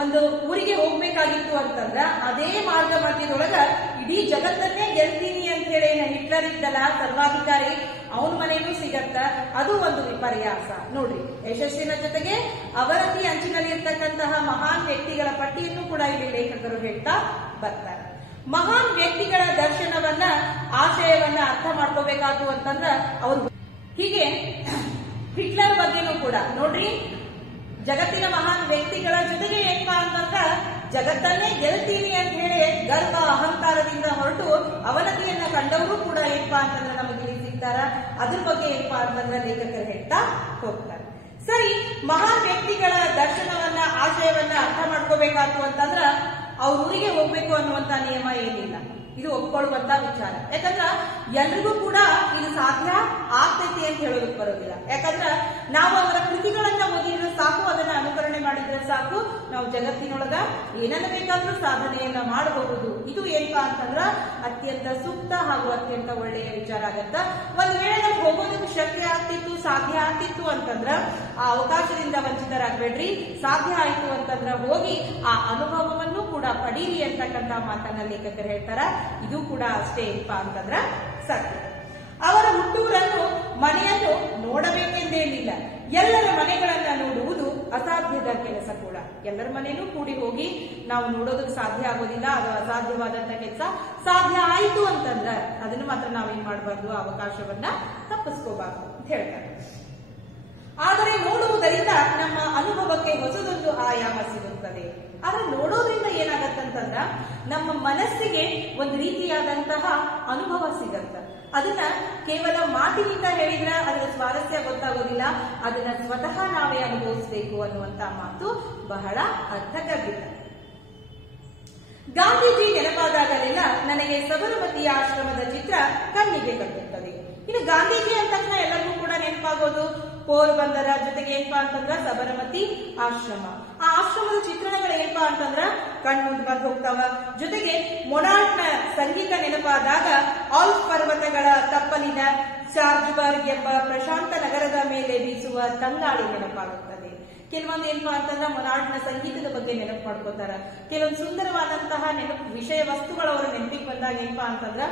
ಒಂದು ಊರಿಗೆ ಹೋಗ್ಬೇಕಾಗಿತ್ತು ಅಂತಂದ್ರ ಅದೇ ಮಾರ್ಗ ಮಧ್ಯದೊಳಗ ಇಡೀ ಜಗತ್ತನ್ನೇ ಗೆಲ್ತೀನಿ ಅಂತ ಹೇಳಿ ಹಿಟ್ಲರ್ ಇದ್ದಲ್ಲ ಸರ್ವಾಧಿಕಾರಿ, ಅವನ ಮನೆಯೂ ಸಿಗತ್ತ. ಅದು ಒಂದು ವಿಪರ್ಯಾಸ. ನೋಡ್ರಿ, ಯಶಸ್ಸಿನ ಜೊತೆಗೆ ಅವರತಿ ಅಂಚಿನಲ್ಲಿ ಇರ್ತಕ್ಕಂತಹ ಮಹಾನ್ ವ್ಯಕ್ತಿಗಳ ಪಟ್ಟಿಯನ್ನು ಕೂಡ ಇಲ್ಲಿ ಲೇಖಕರು ಹೇಳ್ತಾ ಬರ್ತಾರೆ. ಮಹಾನ್ ವ್ಯಕ್ತಿಗಳ ದರ್ಶನವನ್ನ ಆಶಯವನ್ನ ಅರ್ಥ ಮಾಡ್ಕೋಬೇಕಾದ್ರು ಅಂತಂದ್ರ ಅವರು ಹೀಗೆ ಹಿಟ್ಲರ್ ಬಗ್ಗೆನೂ ಕೂಡ ನೋಡ್ರಿ, ಜಗತ್ತಿನ ಮಹಾನ್ ವ್ಯಕ್ತಿಗಳ ಜೊತೆಗೆ ಏನಪ್ಪಾ ಅಂತಂದ್ರ ಜಗತ್ತನ್ನೇ ಗೆಲ್ತೀನಿ ಅಂತ ಹೇಳಿ ಗರ್ವ ಅಹಂಕಾರದಿಂದ ಹೊರಟು ಅವನತಿಯನ್ನ ಕಂಡವರು ಕೂಡ ಏನಪ್ಪಾ ಅಂತಂದ್ರೆ ನಮಗೆ ಇಲ್ಲಿ ಸಿಗ್ತಾರ. ಅದ್ರ ಬಗ್ಗೆ ಏನಪ್ಪಾ ಅಂತಂದ್ರೆ ಲೇಖಕರು ಹೇಳ್ತಾ ಹೋಗ್ತಾರೆ. ಸರಿ, ಮಹಾನ್ ವ್ಯಕ್ತಿಗಳ ದರ್ಶನವನ್ನ ಆಶಯವನ್ನ ಅರ್ಥ ಮಾಡ್ಕೋಬೇಕಾಯ್ತು ಅಂತಂದ್ರ ಅವ್ರ ಊರಿಗೆ ಹೋಗ್ಬೇಕು ಅನ್ನುವಂತ ನಿಯಮ ಏನಿಲ್ಲ. ಇದು ಒಪ್ಕೊಳ್ಳುವಂತ ವಿಚಾರ. ಯಾಕಂದ್ರ ಎಲ್ರಿಗೂ ಕೂಡ ಇದು ಸಾಧ್ಯ ಆಗ್ತೈತಿ ಅಂತ ಹೇಳೋದಕ್ಕೆ ಬರೋದಿಲ್ಲ. ಯಾಕಂದ್ರ ನಾವು ಅವರ ಕೃತಿಗಳನ್ನ ಓದಿದ್ರೆ ಸಾಕು, ಅದನ್ನ ಅನುಕರಣೆ ಮಾಡಿದ್ರೆ ಸಾಕು, ನಾವು ಜಗತ್ತಿನೊಳಗ ಏನನ್ನ ಬೇಕಾದ್ರೂ ಸಾಧನೆಯನ್ನ ಮಾಡಬಹುದು. ಇದು ಏನಪ್ಪಾ ಅಂತಂದ್ರ ಅತ್ಯಂತ ಸೂಕ್ತ ಹಾಗೂ ಅತ್ಯಂತ ಒಳ್ಳೆಯ ವಿಚಾರ ಆಗತ್ತ. ಒಂದ್ ವೇಳೆ ನಾವು ಹೋಗೋದಕ್ಕೆ ಶಕ್ತಿ ಆಗ್ತಿತ್ತು, ಸಾಧ್ಯ ಆಗ್ತಿತ್ತು ಅಂತಂದ್ರ ಆ ಅವಕಾಶದಿಂದ ವಂಚಿತರಾಗಬೇಡ್ರಿ. ಸಾಧ್ಯ ಆಯ್ತು ಅಂತಂದ್ರ ಹೋಗಿ ಆ ಅನುಭವವನ್ನು ಕೂಡ ಪಡೀರಿ ಅಂತಕ್ಕಂಥ ಮಾತನ್ನ ಲೇಖಕರು ಹೇಳ್ತಾರ. ಇದು ಕೂಡ ಅಷ್ಟೇ ಏನಪ್ಪಾ ಅಂತಂದ್ರ ಸತ್ಯ. ಅವರ ಹುಟ್ಟೂರನ್ನು ಮನೆಯನ್ನು ನೋಡಬೇಕೆಂದೇನಿಲ್ಲ. ಎಲ್ಲರ ಮನೆಗಳನ್ನ ನೋಡುವುದು ಅಸಾಧ್ಯದ ಕೆಲಸ ಕೂಡ. ಎಲ್ಲರ ಮನೆಯೂ ಕೂಡಿ ಹೋಗಿ ನಾವು ನೋಡೋದಕ್ಕೆ ಸಾಧ್ಯ ಆಗೋದಿಲ್ಲ. ಅದು ಅಸಾಧ್ಯವಾದಂತ ಕೆಲಸ. ಸಾಧ್ಯ ಆಯ್ತು ಅಂತಂದ್ರ ಅದನ್ನು ಮಾತ್ರ ನಾವೇನ್ ಮಾಡಬಾರ್ದು, ಅವಕಾಶವನ್ನ ತಪ್ಪಿಸ್ಕೋಬಾರ್ದು ಅಂತ ಹೇಳ್ತಾರೆ. ಆದರೆ ನೋಡುವುದರಿಂದ ನಮ್ಮ ಅನುಭವಕ್ಕೆ ಹೊಸದೊಂದು ಆಯಾಮ ಸಿಗುತ್ತದೆ. ಆದ್ರೆ ನೋಡೋದ್ರಿಂದ ಏನಾಗತ್ತಂತಂದ್ರ ನಮ್ಮ ಮನಸ್ಸಿಗೆ ಒಂದು ರೀತಿಯಾದಂತಹ ಅನುಭವ ಸಿಗತ್ತ. ಅದನ್ನ ಕೇವಲ ಮಾತಿನಿಂದ ಹೇಳಿದ್ರೆ ಅದರ ಸ್ವಾರಸ್ಯ ಗೊತ್ತಾಗೋದಿಲ್ಲ. ಅದನ್ನ ಸ್ವತಃ ನಾವೇ ಅನುಭವಿಸಬೇಕು ಅನ್ನುವಂತ ಮಾತು ಬಹಳ ಅರ್ಥಗರ್ಭಿತ. ಗಾಂಧೀಜಿ ನೆನಪಾದಾಗಲೆಲ್ಲ ನನಗೆ ಸಬರಮತಿಯ ಆಶ್ರಮದ ಚಿತ್ರ ಕಣ್ಣಿಗೆ ಕಟ್ಟುತ್ತದೆ. ಇನ್ನು ಗಾಂಧೀಜಿ ಅಂತ ಎಲ್ಲರಿಗೂ ಕೂಡ ನೆನಪಾಗೋದು ಪೋರ್ಬಂದರ, ಜೊತೆಗೆ ಏನಪ್ಪಾ ಅಂತಂದ್ರ ಸಬರಮತಿ ಆಶ್ರಮ. ಆ ಆಶ್ರಮದ ಚಿತ್ರಣಗಳು ಏನಪ್ಪಾ ಅಂತಂದ್ರ ಕಣ್ಮುಂದ್ ಬಂದು ಹೋಗ್ತಾವ. ಜೊತೆಗೆ ಮೊನಾರ್ಕ್ನ ಸಂಗೀತ ನೆನಪಾದಾಗ ಆಲ್ಪ್ ಪರ್ವತಗಳ ತಪ್ಪಲಿನ ಚಾರ್ಜ್ಬರ್ಗ್ ಎಂಬ ಪ್ರಶಾಂತ ನಗರದ ಮೇಲೆ ಬೀಸುವ ತಂಗಾಳಿ ನೆನಪಾಗುತ್ತದೆ. ಕೆಲವೊಂದು ಏನಪ್ಪಾ ಅಂತಂದ್ರೆ ಮೊನಾರ್ಕ್ನ ಸಂಗೀತದ ಬಗ್ಗೆ ನೆನಪು ಮಾಡ್ಕೋತಾರ. ಕೆಲವೊಂದು ಸುಂದರವಾದಂತಹ ವಿಷಯ ವಸ್ತುಗಳು ಅವರ ನೆನಪಿಗೆ ಬಂದಾಗ ಏನಪ್ಪಾ ಅಂತಂದ್ರ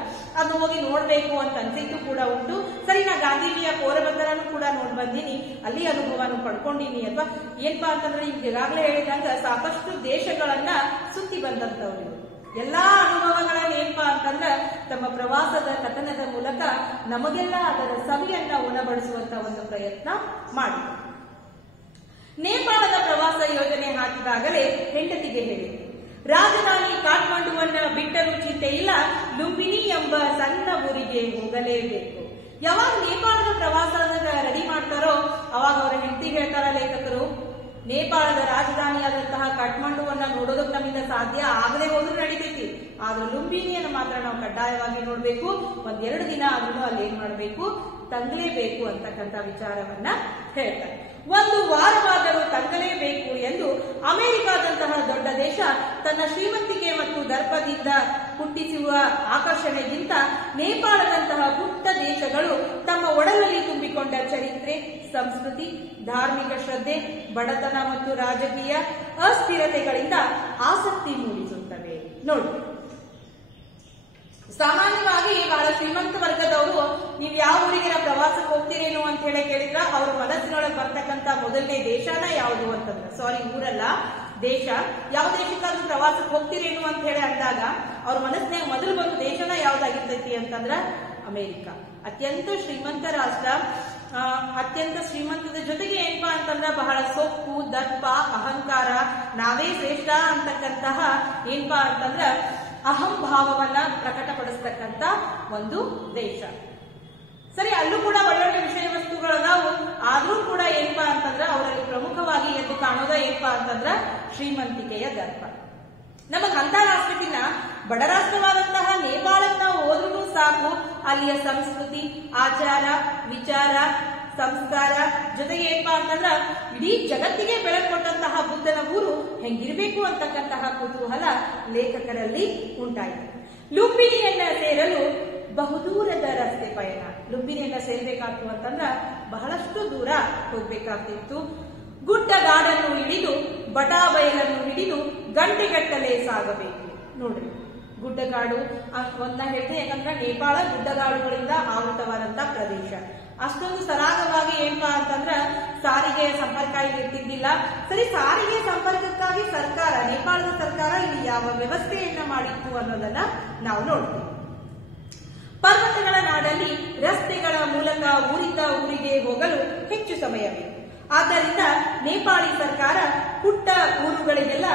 ಅದು ಹೋಗಿ ನೋಡ್ಬೇಕು ಅಂತ ಅನ್ಸಿದ್ದು ಕೂಡ ಉಂಟು. ಸರಿ, ನಾ ಗಾಂಧೀಜಿಯ ಪೋರಬಂದರನು ಕೂಡ ನೋಡ್ ಬಂದೀನಿ, ಅಲ್ಲಿ ಅನುಭವನು ಪಡ್ಕೊಂಡಿನಿ. ಅಥವಾ ಏನಪ್ಪಾ ಅಂತಂದ್ರೆ ಈಗಾಗಲೇ ಹೇಳಿದಂಗ ಸಾಕಷ್ಟು ದೇಶಗಳನ್ನ ಸುತ್ತಿ ಬಂದಂತವ್ರು. ಎಲ್ಲಾ ಅನುಭವಗಳನ್ನ ಏನಪ್ಪಾ ಅಂತಂದ್ರ ತಮ್ಮ ಪ್ರವಾಸದ ಕಥನದ ಮೂಲಕ ನಮಗೆಲ್ಲ ಅದರ ಸವಿಯನ್ನ ಉಣಬಡಿಸುವಂತ ಒಂದು ಪ್ರಯತ್ನ ಮಾಡಿದ್ರು. ನೇಪಾಳದ ಪ್ರವಾಸ ಯೋಜನೆ ಹಾಕಿದಾಗಲೇ ಹೆಂಡತಿಗೆ ಹೇಳಿದೆ, ರಾಜಧಾನಿ ಕಾಠ್ಮಂಡುವನ್ನ ಬಿಟ್ಟರೂ ಚಿಂತೆ ಇಲ್ಲ, ಲುಂಬಿನಿ ಎಂಬ ಸಣ್ಣ ಊರಿಗೆ ಹೋಗಲೇಬೇಕು. ಯಾವಾಗ ನೇಪಾಳದ ಪ್ರವಾಸದ ರೆಡಿ ಮಾಡ್ತಾರೋ ಅವಾಗ ಅವರ ಹೆಂಡತಿ ಹೇಳ್ತಾರ ಲೇಖಕರು, ನೇಪಾಳದ ರಾಜಧಾನಿಯಾದಂತಹ ಕಾಠ್ಮಂಡುವನ್ನ ನೋಡೋದಕ್ಕೆ ನಮ್ಮಿಂದ ಸಾಧ್ಯ ಆಗದೆ ಹೋದ್ರೂ ನಡೀತೈತಿ, ಆದ್ರೆ ಲುಂಬಿನಿಯನ್ನು ಮಾತ್ರ ನಾವು ಕಡ್ಡಾಯವಾಗಿ ನೋಡ್ಬೇಕು, 1-2 ದಿನ ಆದ್ರೂ ಅಲ್ಲಿ ಏನ್ ಮಾಡ್ಬೇಕು, ತಂಗಲೇಬೇಕು ಅಂತಕ್ಕಂಥ ವಿಚಾರವನ್ನ ಹೇಳ್ತಾರೆ. 1 ವಾರವಾದರೂ ತಂಗಲೇಬೇಕು ಎಂದು ಅಮೆರಿಕಾದಂತಹ ದೊಡ್ಡ ದೇಶ ತನ್ನ ಶ್ರೀಮಂತಿಕೆ ಮತ್ತು ದರ್ಪದಿಂದ ಹುಟ್ಟಿಸುವ ಆಕರ್ಷಣೆಗಿಂತ ನೇಪಾಳದಂತಹ ಪುಟ್ಟ ದೇಶಗಳು ತಮ್ಮ ಒಡಲಲ್ಲಿ ತುಂಬಿಕೊಂಡ ಚರಿತ್ರೆ, ಸಂಸ್ಕೃತಿ, ಧಾರ್ಮಿಕ ಶ್ರದ್ಧೆ, ಬಡತನ ಮತ್ತು ರಾಜಕೀಯ ಅಸ್ಥಿರತೆಗಳಿಂದ ಆಸಕ್ತಿ ಮೂಡಿಸುತ್ತವೆ. ನೋಡಿ, ಸಾಮಾನ್ಯವಾಗಿ ಬಹಳ ಶ್ರೀಮಂತ ವರ್ಗದವರು ನೀವು ಯಾವ ಊರಿಗೆ ಪ್ರವಾಸಕ್ಕೆ ಹೋಗ್ತೀರೇನು ಅಂತ ಹೇಳಿ ಕೇಳಿದ್ರ ಅವ್ರ ಮನಸ್ಸಿನೊಳಗೆ ಬರ್ತಕ್ಕಂತ ಮೊದಲನೇ ದೇಶನ ಯಾವುದು ಅಂತಂದ್ರ, ಸಾರಿ ಊರಲ್ಲ ದೇಶ, ಯಾವ ದೇಶಕ್ಕಾದ್ರೂ ಪ್ರವಾಸಕ್ಕೆ ಹೋಗ್ತೀರೇನು ಅಂತ ಹೇಳಿ ಅಂದಾಗ ಅವ್ರ ಮನಸ್ಸಿನಾಗ ಮೊದಲು ಬಂದು ದೇಶನ ಯಾವ್ದಾಗಿರ್ತೈತಿ ಅಂತಂದ್ರ ಅಮೆರಿಕ. ಅತ್ಯಂತ ಶ್ರೀಮಂತ ರಾಷ್ಟ್ರ, ಅತ್ಯಂತ ಶ್ರೀಮಂತದ ಜೊತೆಗೆ ಏನಪ್ಪಾ ಅಂತಂದ್ರ ಬಹಳ ಸೊಕ್ಕು, ದರ್ಪ, ಅಹಂಕಾರ, ನಾವೇ ಶ್ರೇಷ್ಠ ಅಂತಕ್ಕಂತಹ ಏನಪ್ಪಾ ಅಂತಂದ್ರ ಅಹಂಭಾವವನ್ನ ಪ್ರಕಟಪಡಿಸ್ತಕ್ಕಂತ ಒಂದು ದೇಶ. ಸರಿ, ಅಲ್ಲೂ ಕೂಡ ಒಳ್ಳೊಳ್ಳೆ ವಿಷಯ ವಸ್ತುಗಳದಾವು, ಆದ್ರೂ ಕೂಡ ಏನಪ್ಪಾ ಅಂತಂದ್ರ ಅವರಲ್ಲಿ ಪ್ರಮುಖವಾಗಿ ಎದ್ದು ಕಾಣೋದ ಏನಪ್ಪಾ ಅಂತಂದ್ರ ಶ್ರೀಮಂತಿಕೆಯ ದರ್ಪ. ನಮಗ್ ಅಂತ ರಾಷ್ಟ್ರಕ್ಕಿನ್ನ ಬಡ ರಾಷ್ಟ್ರವಾದಂತಹ ನೇಪಾಳಕ್ಕೆ ನಾವು ಹೋದ್ರೂ ಸಾಕು, ಅಲ್ಲಿಯ ಸಂಸ್ಕೃತಿ, ಆಚಾರ, ವಿಚಾರ, ಸಂಸ್ಕಾರ, ಜೊತೆಗೆ ಏನಪ್ಪಾ ಅಂತಂದ್ರ ಇಡೀ ಜಗತ್ತಿಗೆ ಬೆಳಕು ಕೊಟ್ಟಂತಹ ಬುದ್ಧನ ಊರು ಹೆಂಗಿರ್ಬೇಕು ಅಂತಕ್ಕಂತಹ ಕುತೂಹಲ ಲೇಖಕರಲ್ಲಿ ಉಂಟಾಯಿತು. ಲುಂಬಿನಿಯನ್ನ ಸೇರಲು ಬಹುದೂರದ ರಸ್ತೆ ಪಯಣ. ಲುಂಬಿನಿಯನ್ನ ಸೇರ್ಬೇಕಾಗ್ತು ಅಂತಂದ್ರ ಬಹಳಷ್ಟು ದೂರ ಹೋಗ್ಬೇಕಾಗ್ತಿತ್ತು. ಗುಡ್ಡಗಾಡನ್ನು ಹಿಡಿದು ಬಟಾಬಯಲನ್ನು ಹಿಡಿದು ಗಂಟೆಗಟ್ಟಲೆ ಸಾಗಬೇಕು. ನೋಡ್ರಿ, ಗುಡ್ಡಗಾಡು ಒಂದ ಹೇಳಿದೆ, ಯಾಕಂದ್ರೆ ನೇಪಾಳ ಗುಡ್ಡಗಾಡುಗಳಿಂದ ಆವೃತವಾದಂತಹ ಪ್ರದೇಶ. ಅಷ್ಟೊಂದು ಸರಾಗವಾಗಿ ಏನಪ್ಪಾ ಅಂತಂದ್ರ ಸಾರಿಗೆ ಸಂಪರ್ಕ ಇಲ್ಲಿ ಇರ್ತಿದ್ದಿಲ್ಲ. ಸರಿ, ಸಾರಿಗೆ ಸಂಪರ್ಕಕ್ಕಾಗಿ ಸರ್ಕಾರ, ನೇಪಾಳದ ಸರ್ಕಾರ ಇಲ್ಲಿ ಯಾವ ವ್ಯವಸ್ಥೆಯನ್ನ ಮಾಡಿತ್ತು ಅನ್ನೋದನ್ನ ನಾವು ನೋಡ್ತೀವಿ. ಪರ್ವತಗಳ ನಾಡಲ್ಲಿ ರಸ್ತೆಗಳ ಮೂಲಕ ಊರಿಗೆ ಹೋಗಲು ಹೆಚ್ಚು ಸಮಯ ಬೇಕು. ಆದ್ದರಿಂದ ನೇಪಾಳಿ ಸರ್ಕಾರ ಪುಟ್ಟ ಊರುಗಳಿಗೆಲ್ಲ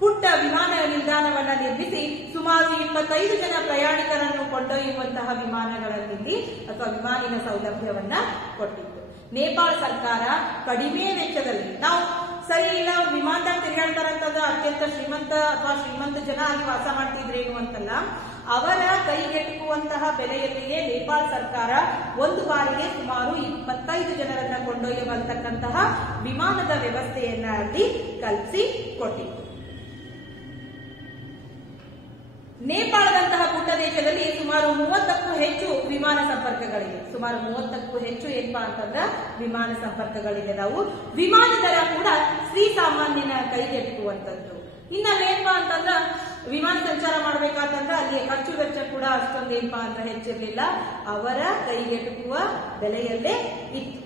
ಪುಟ್ಟ ವಿಮಾನ ನಿಲ್ದಾಣವನ್ನ ನಿರ್ಮಿಸಿ ಸುಮಾರು 25 ಜನ ಪ್ರಯಾಣಿಕರನ್ನು ಕೊಂಡೊಯ್ಯುವಂತಹ ವಿಮಾನಗಳಲ್ಲಿ ಅಥವಾ ವಿಮಾನಿನ ಸೌಲಭ್ಯವನ್ನ ಕೊಟ್ಟಿತ್ತು. ನೇಪಾಳ ಸರ್ಕಾರ ಕಡಿಮೆ ವೆಚ್ಚದಲ್ಲಿ, ನಾವು ಸರಿ ಇಲ್ಲ ವಿಮಾನದಾಗ ತಿರುಗಾಡ್ತಾರಂತಂದ್ರೆ ಅತ್ಯಂತ ಶ್ರೀಮಂತ ಅಥವಾ ಶ್ರೀಮಂತ ಜನ ಅಲ್ಲಿ ವಾಸ ಮಾಡ್ತಿದ್ರೇನು ಅಂತಲ್ಲ, ಅವರ ಕೈಗೆಟುಕುವಂತಹ ಬೆಲೆಯಲ್ಲಿಯೇ ನೇಪಾಳ ಸರ್ಕಾರ ಒಂದು ಬಾರಿಗೆ ಸುಮಾರು 25 ಜನರನ್ನ ಕೊಂಡೊಯ್ಯಬಲ್ತಕ್ಕಂತಹ ವಿಮಾನದ ವ್ಯವಸ್ಥೆಯನ್ನ ಅಲ್ಲಿ ಕಲ್ಪಿಸಿ ಕೊಟ್ಟಿತ್ತು. ನೇಪಾಳದಂತಹ ಪುಟ್ಟ ದೇಶದಲ್ಲಿ ಸುಮಾರು 30ಕ್ಕೂ ಹೆಚ್ಚು ವಿಮಾನ ಸಂಪರ್ಕಗಳಿವೆ. ಸುಮಾರು 30ಕ್ಕೂ ಹೆಚ್ಚು ಏನಪ್ಪಾ ಅಂತಂದ್ರ ವಿಮಾನ ಸಂಪರ್ಕಗಳಿವೆ. ನಾವು ವಿಮಾನ ದರ ಕೂಡ ಶ್ರೀ ಸಾಮಾನ್ಯನ ಕೈಗೆಟುಕುವಂತದ್ದು. ಇನ್ನಲ್ಲೇನ್ಪಾ ಅಂತಂದ್ರ ವಿಮಾನ ಸಂಚಾರ ಮಾಡ್ಬೇಕಾತಂದ್ರ ಅಲ್ಲಿ ಖರ್ಚು ವೆಚ್ಚ ಕೂಡ ಅಷ್ಟೊಂದು ಏನಪ್ಪಾ ಅಂತ ಹೆಚ್ಚಿರ್ಲಿಲ್ಲ, ಅವರ ಕೈಗೆಟುಕುವ ಬೆಲೆಯಲ್ಲೇ ಇತ್ತು.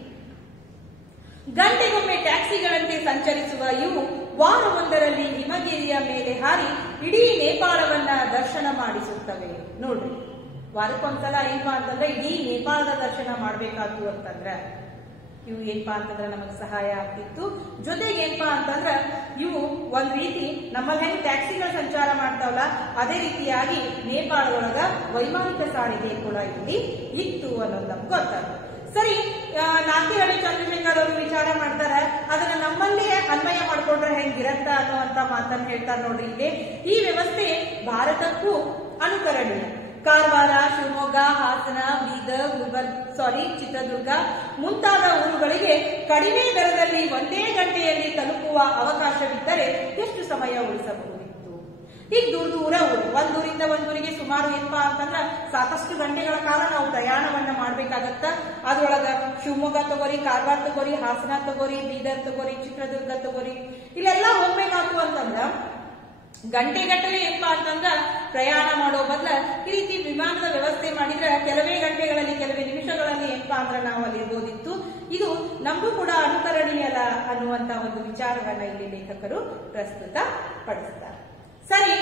ಗಂಟೆಗೊಮ್ಮೆ ಟ್ಯಾಕ್ಸಿಗಳಂತೆ ಸಂಚರಿಸುವ ಇವು ವಾರವೊಂದರಲ್ಲಿ ಹಿಮಗಿರಿಯ ಮೇಲೆ ಹಾರಿ ಇಡೀ ನೇಪಾಳವನ್ನ ದರ್ಶನ ಮಾಡಿಸುತ್ತವೆ. ನೋಡ್ರಿ, ವಾರಕ್ಕೊಂದ್ಸಲ ಏನಪ್ಪಾ ಅಂತಂದ್ರೆ ಇಡೀ ನೇಪಾಳದ ದರ್ಶನ ಮಾಡ್ಬೇಕಾತು ಅಂತಂದ್ರ ಇವು ಏನಪ್ಪಾ ಅಂತಂದ್ರ ನಮಗ್ ಸಹಾಯ ಆಗ್ತಿತ್ತು. ಜೊತೆಗೆ ಏನಪ್ಪಾ ಅಂತಂದ್ರ ಇವು ಒಂದ್ ರೀತಿ ನಮ್ಮಲ್ಲಿ ಹೆಂಗ್ ಟ್ಯಾಕ್ಸಿಗಳ ಸಂಚಾರ ಮಾಡ್ತಾವಲ್ಲ ಅದೇ ರೀತಿಯಾಗಿ ನೇಪಾಳದೊಳಗ ವೈಮಾನಿಕ ಸಾರಿಗೆ ಕೂಡ ಇಲ್ಲಿ ಇತ್ತು ಅನ್ನೋದು ನಮ್ಗೆ ಗೊತ್ತಾಗ್ತದೆ. ಸರಿ, ನಾಲ್ಕೇಹಳ್ಳಿ ಚಂದ್ರಶೇಖರ್ ಅವರು ವಿಚಾರ ಮಾಡ್ತಾರ, ಅದನ್ನ ನಮ್ಮಲ್ಲಿ ಅನ್ವಯ ಮಾಡ್ಕೊಂಡ್ರೆ ಹೆಂಗಿರತ್ತ ಅನ್ನುವಂತ ಮಾತನ್ನ ಹೇಳ್ತಾರೆ. ನೋಡ್ರಿ, ಇಲ್ಲಿ ಈ ವ್ಯವಸ್ಥೆ ಭಾರತಕ್ಕೂ ಅನುಕರಣೀಯ. ಕಾರವಾರ, ಶಿವಮೊಗ್ಗ, ಹಾಸನ, ಬೀದರ್, ಚಿತ್ರದುರ್ಗ ಮುಂತಾದ ಊರುಗಳಿಗೆ ಕಡಿಮೆ ದರದಲ್ಲಿ ಒಂದೇ ಗಂಟೆಯಲ್ಲಿ ತಲುಪುವ ಅವಕಾಶವಿದ್ದರೆ ಎಷ್ಟು ಸಮಯ ಉಳಿಸಬಹುದಿತ್ತು? ಈಗ ದೂರ ಊರು, ಒಂದೂರಿಂದ ಒಂದೂರಿಗೆ ಸುಮಾರು ಏನಪ್ಪಾ ಅಂತಂದ್ರ ಸಾಕಷ್ಟು ಗಂಟೆಗಳ ಕಾಲ ನಾವು ಪ್ರಯಾಣವನ್ನ ಮಾಡ್ಬೇಕಾಗತ್ತ. ಅದ್ರೊಳಗ ಶಿವಮೊಗ್ಗ ತಗೋರಿ, ಕಾರವಾರ ತಗೋರಿ, ಹಾಸನ ತಗೋರಿ, ಬೀದರ್ ತಗೋರಿ, ಚಿತ್ರದುರ್ಗ ತಗೋರಿ, ಇಲ್ಲೆಲ್ಲ ಹೋಗ್ಬೇಕಾಗ್ತು ಅಂತಂದ್ರ ಗಂಟೆಗಟ್ಟಲೆ ಏನಪ್ಪಾ ಅಂತಂದ್ರ ಪ್ರಯಾಣ ಮಾಡೋ ಬದಲ ಈ ರೀತಿ ವಿಮಾನದ ವ್ಯವಸ್ಥೆ ಮಾಡಿದ್ರೆ ಕೆಲವೇ ಗಂಟೆಗಳಲ್ಲಿ, ಕೆಲವೇ ನಿಮಿಷಗಳಲ್ಲಿ ಏನಪ್ಪಾ ಅಂದ್ರ ನಾವು ಅಲ್ಲಿ ಇರ್ಬೋದಿತ್ತು. ಇದು ನಮಗೂ ಕೂಡ ಅನುಕರಣೀಯಲ್ಲ ಅನ್ನುವಂತ ಒಂದು ವಿಚಾರವನ್ನ ಇಲ್ಲಿ ಲೇಖಕರು ಪ್ರಸ್ತುತ ಪಡಿಸ್ತಾರೆ. ಸರಿ,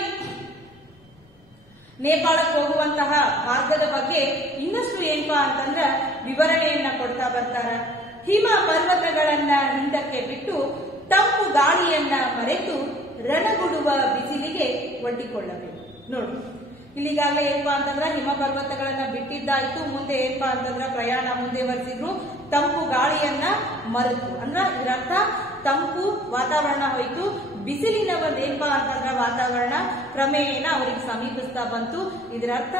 ನೇಪಾಳಕ್ಕೆ ಹೋಗುವಂತಹ ಮಾರ್ಗದ ಬಗ್ಗೆ ಇನ್ನಷ್ಟು ಏನಪ್ಪಾ ಅಂತಂದ್ರ ವಿವರಣೆಯನ್ನ ಕೊಡ್ತಾ ಬರ್ತಾರ. ಹಿಮ ಪರ್ವತಗಳನ್ನ ಹಿಂದಕ್ಕೆ ಬಿಟ್ಟು ತಂಪು ಗಾಳಿಯನ್ನ ಮರೆತು ರಣಗುಡುವ ಬಿಸಿಲಿಗೆ ಒಡ್ಡಿಕೊಳ್ಳಬೇಕು. ನೋಡಿ, ಇಲ್ಲಿಗಾಗಲೇ ಏನಪ್ಪಾ ಅಂತಂದ್ರ ಹಿಮ ಪರ್ವತಗಳನ್ನ ಬಿಟ್ಟಿದ್ದಾಯ್ತು, ಮುಂದೆ ಏನಪ್ಪಾ ಅಂತಂದ್ರ ಪ್ರಯಾಣ ಮುಂದುವರೆಸಿದ್ರು. ತಂಪು ಗಾಳಿಯನ್ನ ಮರೆತು ಅಂದ್ರ ಇದರರ್ಥ ತಂಪು ವಾತಾವರಣ ಹೋಯ್ತು, ಬಿಸಿಲಿನ ಒಂದು ಏನಪ್ಪಾ ಅಂತಂದ್ರ ವಾತಾವರಣ ಕ್ರಮೇಣ ಅವರಿಗೆ ಸಮೀಪಿಸ್ತಾ ಬಂತು. ಇದರರ್ಥ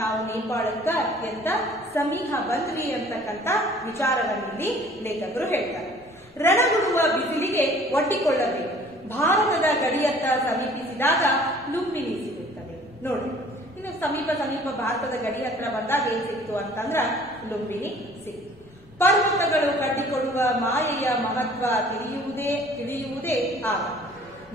ನಾವು ನೇಪಾಳಕ್ಕ ಎಂತ ಸಮೀಪ ಬಂದ್ವಿ ಅಂತಕ್ಕಂಥ ವಿಚಾರವನ್ನಿಲ್ಲಿ ಲೇಖಕರು ಹೇಳ್ತಾರೆ. ರಣಗುಡುವ ಬಿಸಿಲಿಗೆ ಒಡ್ಡಿಕೊಳ್ಳಬೇಕು. ಭಾರತದ ಗಡಿಯತ್ತ ಸಮೀಪಿಸಿದಾಗ ಲುಂಬಿನಿ ಸಿಗುತ್ತದೆ. ನೋಡಿ, ಇನ್ನು ಸಮೀಪ ಭಾರತದ ಗಡಿ ಹತ್ರ ಬಂದಾಗ ಏನ್ ಸಿಕ್ತು ಅಂತಂದ್ರ ಲುಂಬಿನಿ ಸಿಕ್ತು. ಪರ್ವತಗಳು ಕಟ್ಟಿಕೊಳ್ಳುವ ಮಾಯೆಯ ಮಹತ್ವ ತಿಳಿಯುವುದೇ ಆಗ.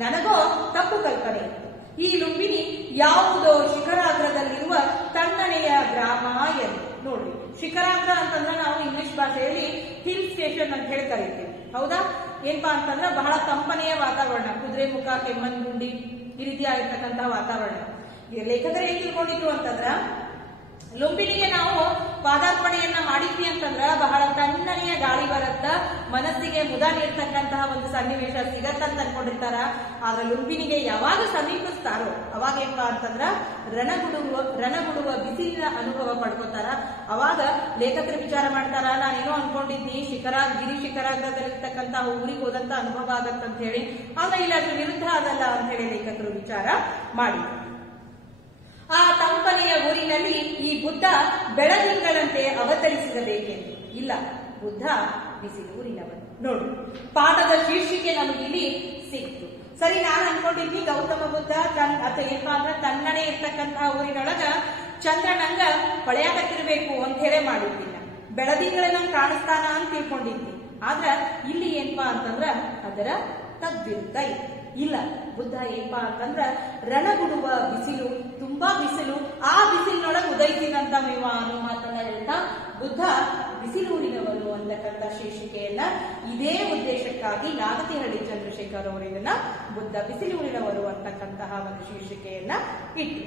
ನನಗೋ ತಪ್ಪು ಕಲ್ಪನೆ ಇತ್ತು. ಈ ಲುಂಬಿನಿ ಯಾವುದೋ ಶಿಖರಾಗ್ರದಲ್ಲಿರುವ ತಣ್ಣನೆಯ ಗ್ರಾಮ ಎಂದು. ನೋಡಿ, ಶಿಖರಾಗ್ರ ಅಂತಂದ್ರೆ ನಾವು ಇಂಗ್ಲಿಷ್ ಭಾಷೆಯಲ್ಲಿ ಹಿಲ್ ಸ್ಟೇಷನ್ ಅಂತ ಹೇಳಿ ಕರಿತೀವಿ. ಹೌದಾ? ಏನಪ್ಪಾ ಅಂತಂದ್ರೆ ಬಹಳ ತಂಪನೆಯ ವಾತಾವರಣ, ಕುದುರೆಮುಖ, ಕೆಮ್ಮಣ್ಣುಗುಂಡಿ ಈ ರೀತಿ ಆಗಿರ್ತಕ್ಕಂತಹ ವಾತಾವರಣ. ಲೇಖಕರು ಏನ್ ತಿಳ್ಕೊಂಡಿದ್ರು ಅಂತಂದ್ರ ಲುಂಬಿನಿಗೆ ನಾವು ಪಾದಾರ್ಪಣೆಯನ್ನ ಮಾಡಿದ್ವಿ ಅಂತಂದ್ರ ಬಹಳ ತಣ್ಣನೆಯ ಗಾಳಿ ಬರತ್ತ, ಮನಸ್ಸಿಗೆ ಮುದ ನೀಡ್ತಕ್ಕಂತಹ ಒಂದು ಸನ್ನಿವೇಶ ಸಿಗತ್ತಂತ ಅನ್ಕೊಂಡಿರ್ತಾರ. ಆಗ ಲುಂಬಿನಿಗೆ ಯಾವಾಗ ಸಮೀಪಿಸ್ತಾರೋ ಅವಾಗ ಏನಪ್ಪಾ ಅಂತಂದ್ರ ರಣಗುಡುವ ಬಿಸಿಲಿನ ಅನುಭವ ಪಡ್ಕೋತಾರ. ಅವಾಗ ಲೇಖಕರು ವಿಚಾರ ಮಾಡ್ತಾರ, ನಾನೇನೋ ಅನ್ಕೊಂಡಿದ್ನಿ ಗಿರಿ ಶಿಖರಾಗ್ರದಲ್ಲಿರ್ತಕ್ಕಂತಹ ಊರಿಗೆ ಹೋದಂತ ಅನುಭವ ಆಗತ್ತಂತ ಹೇಳಿ. ಆಗ ಇಲ್ಲ, ಅದ್ರ ವಿರುದ್ಧ ಅದಲ್ಲ ಅಂತ ಹೇಳಿ ಲೇಖಕರು ವಿಚಾರ ಮಾಡಿ ಆ ತಂಪನೆಯ ಊರಿನಲ್ಲಿ ಈ ಬುದ್ಧ ಬೆಳದಿಂಗಳಂತೆ ಅವತರಿಸಿರಬೇಕೆಂದು. ಇಲ್ಲ, ಬುದ್ಧ ಬಿಸಿಲೂರಿನವನು. ನೋಡು, ಪಾಠದ ಶೀರ್ಷಿಕೆ ನಮಗಿಲ್ಲಿ ಸಿಕ್ತು. ಸರಿ, ನಾನು ಅನ್ಕೊಂಡಿದ್ವಿ ಗೌತಮ ಬುದ್ಧ ಏನಪ್ಪಾ ಅಂದ್ರೆ ತಣ್ಣನೆ ಇರ್ತಕ್ಕಂತಹ ಊರಿನೊಳಗ ಚಂದ್ರನಂಗ ಹೊಳೆಯಾಕತ್ತಿರ್ಬೇಕು ಅಂತ ಹೇಳೇ ಮಾಡಿದ್ವಿ. ಬೆಳದಿಂಗಳನ್ನ ಕಾಣಿಸ್ತಾನ ಅಂತ ತಿಳ್ಕೊಂಡಿದ್ವಿ. ಆದ್ರ ಇಲ್ಲಿ ಏನಪ್ಪಾ ಅಂತಂದ್ರ ಅದರ ತದ್ವಿರುದ್ಧ ಇಲ್ಲ. ಬುದ್ಧ ಏನಪ್ಪಾ ಅಂತಂದ್ರ ರಣಗುಡುವ ಬಿಸಿಲು, ತುಂಬಾ ಬಿಸಿಲು, ಆ ಬಿಸಿಲಿನೊಳಗೆ ಉದಯಿಸಿದಂತ ಮೇವ ಅನ್ನೋ ಮಾತನ್ನ ಹೇಳ್ತಾ ಬುದ್ಧ ಬಿಸಿಲೂರಿನವನು ಅಂತಕ್ಕಂಥ ಶೀರ್ಷಿಕೆಯನ್ನ ಇದೇ ಉದ್ದೇಶಕ್ಕಾಗಿ ನಾಗತಿಹಳ್ಳಿ ಚಂದ್ರಶೇಖರ್ ಅವರು ಇದನ್ನ ಬುದ್ಧ ಬಿಸಿಲೂರಿನವರು ಅಂತಕ್ಕಂತಹ ಒಂದು ಶೀರ್ಷಿಕೆಯನ್ನ ಇಟ್ಟು.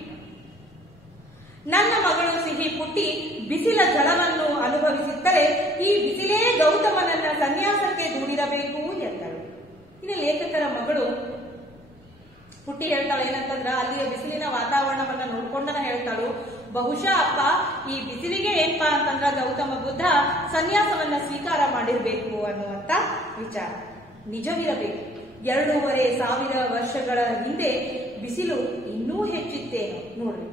ನನ್ನ ಮಗಳು ಸಿಹಿ ಪುಟ್ಟಿ ಬಿಸಿಲ ಜಲವನ್ನು ಅನುಭವಿಸಿದ್ದರೆ ಈ ಬಿಸಿಲೇ ಗೌತಮನನ್ನ ಸನ್ಯಾಸಕ್ಕೆ ದೂಡಿರಬೇಕು ಎಂದಳು. ಇನ್ನು ಲೇಖಕರ ಮಗಳು ಪುಟ್ಟಿ ಹೇಳ್ತಾಳು ಏನಂತಂದ್ರ ಅಲ್ಲಿಯ ಬಿಸಿಲಿನ ವಾತಾವರಣವನ್ನ ನೋಡ್ಕೊಂಡನ ಹೇಳ್ತಾಳು, ಬಹುಶಃ ಅಪ್ಪ ಈ ಬಿಸಿಲಿಗೆ ಏನಪ್ಪಾ ಅಂತಂದ್ರ ಗೌತಮ ಬುದ್ಧ ಸನ್ಯಾಸವನ್ನ ಸ್ವೀಕಾರ ಮಾಡಿರ್ಬೇಕು ಅನ್ನುವಂತ ವಿಚಾರ ನಿಜವಿರಬೇಕು. 2500 ವರ್ಷಗಳ ಹಿಂದೆ ಬಿಸಿಲು ಇನ್ನೂ ಹೆಚ್ಚಿತ್ತೇನೋ ನೋಡ್ರಿ.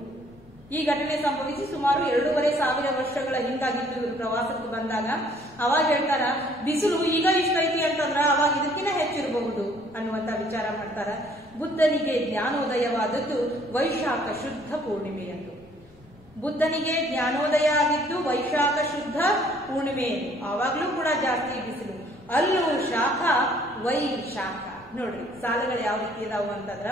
ಈ ಘಟನೆ ಸಂಭವಿಸಿ ಸುಮಾರು 2500 ವರ್ಷಗಳ ಹಿಂದಾಗಿತ್ತು ಇವರು ಪ್ರವಾಸಕ್ಕೆ ಬಂದಾಗ. ಅವಾಗ ಹೇಳ್ತಾರ ಬಿಸಿಲು ಈಗ ಇಷ್ಟೈತಿ ಅಂತಂದ್ರ ಅವಾಗ ಇದಕ್ಕಿಂತ ಹೆಚ್ಚಿರಬಹುದು ಅನ್ನುವಂತ ವಿಚಾರ ಮಾಡ್ತಾರ. ಬುದ್ಧನಿಗೆ ಜ್ಞಾನೋದಯವಾದದ್ದು ವೈಶಾಖ ಶುದ್ಧ ಪೂರ್ಣಿಮೆಯಂದು. ಬುದ್ಧನಿಗೆ ಜ್ಞಾನೋದಯ ಆಗಿದ್ದು ವೈಶಾಖ ಶುದ್ಧ ಪೂರ್ಣಿಮೆಯಂದು. ಆವಾಗ್ಲೂ ಕೂಡ ಜಾಸ್ತಿ ಬಿಸಿಲು. ಅಲ್ಲೂ ಶಾಖ ವೈಶಾಖ. ನೋಡ್ರಿ, ಸಾಲುಗಳು ಯಾವ ರೀತಿ ಇದಾವು ಅಂತಂದ್ರ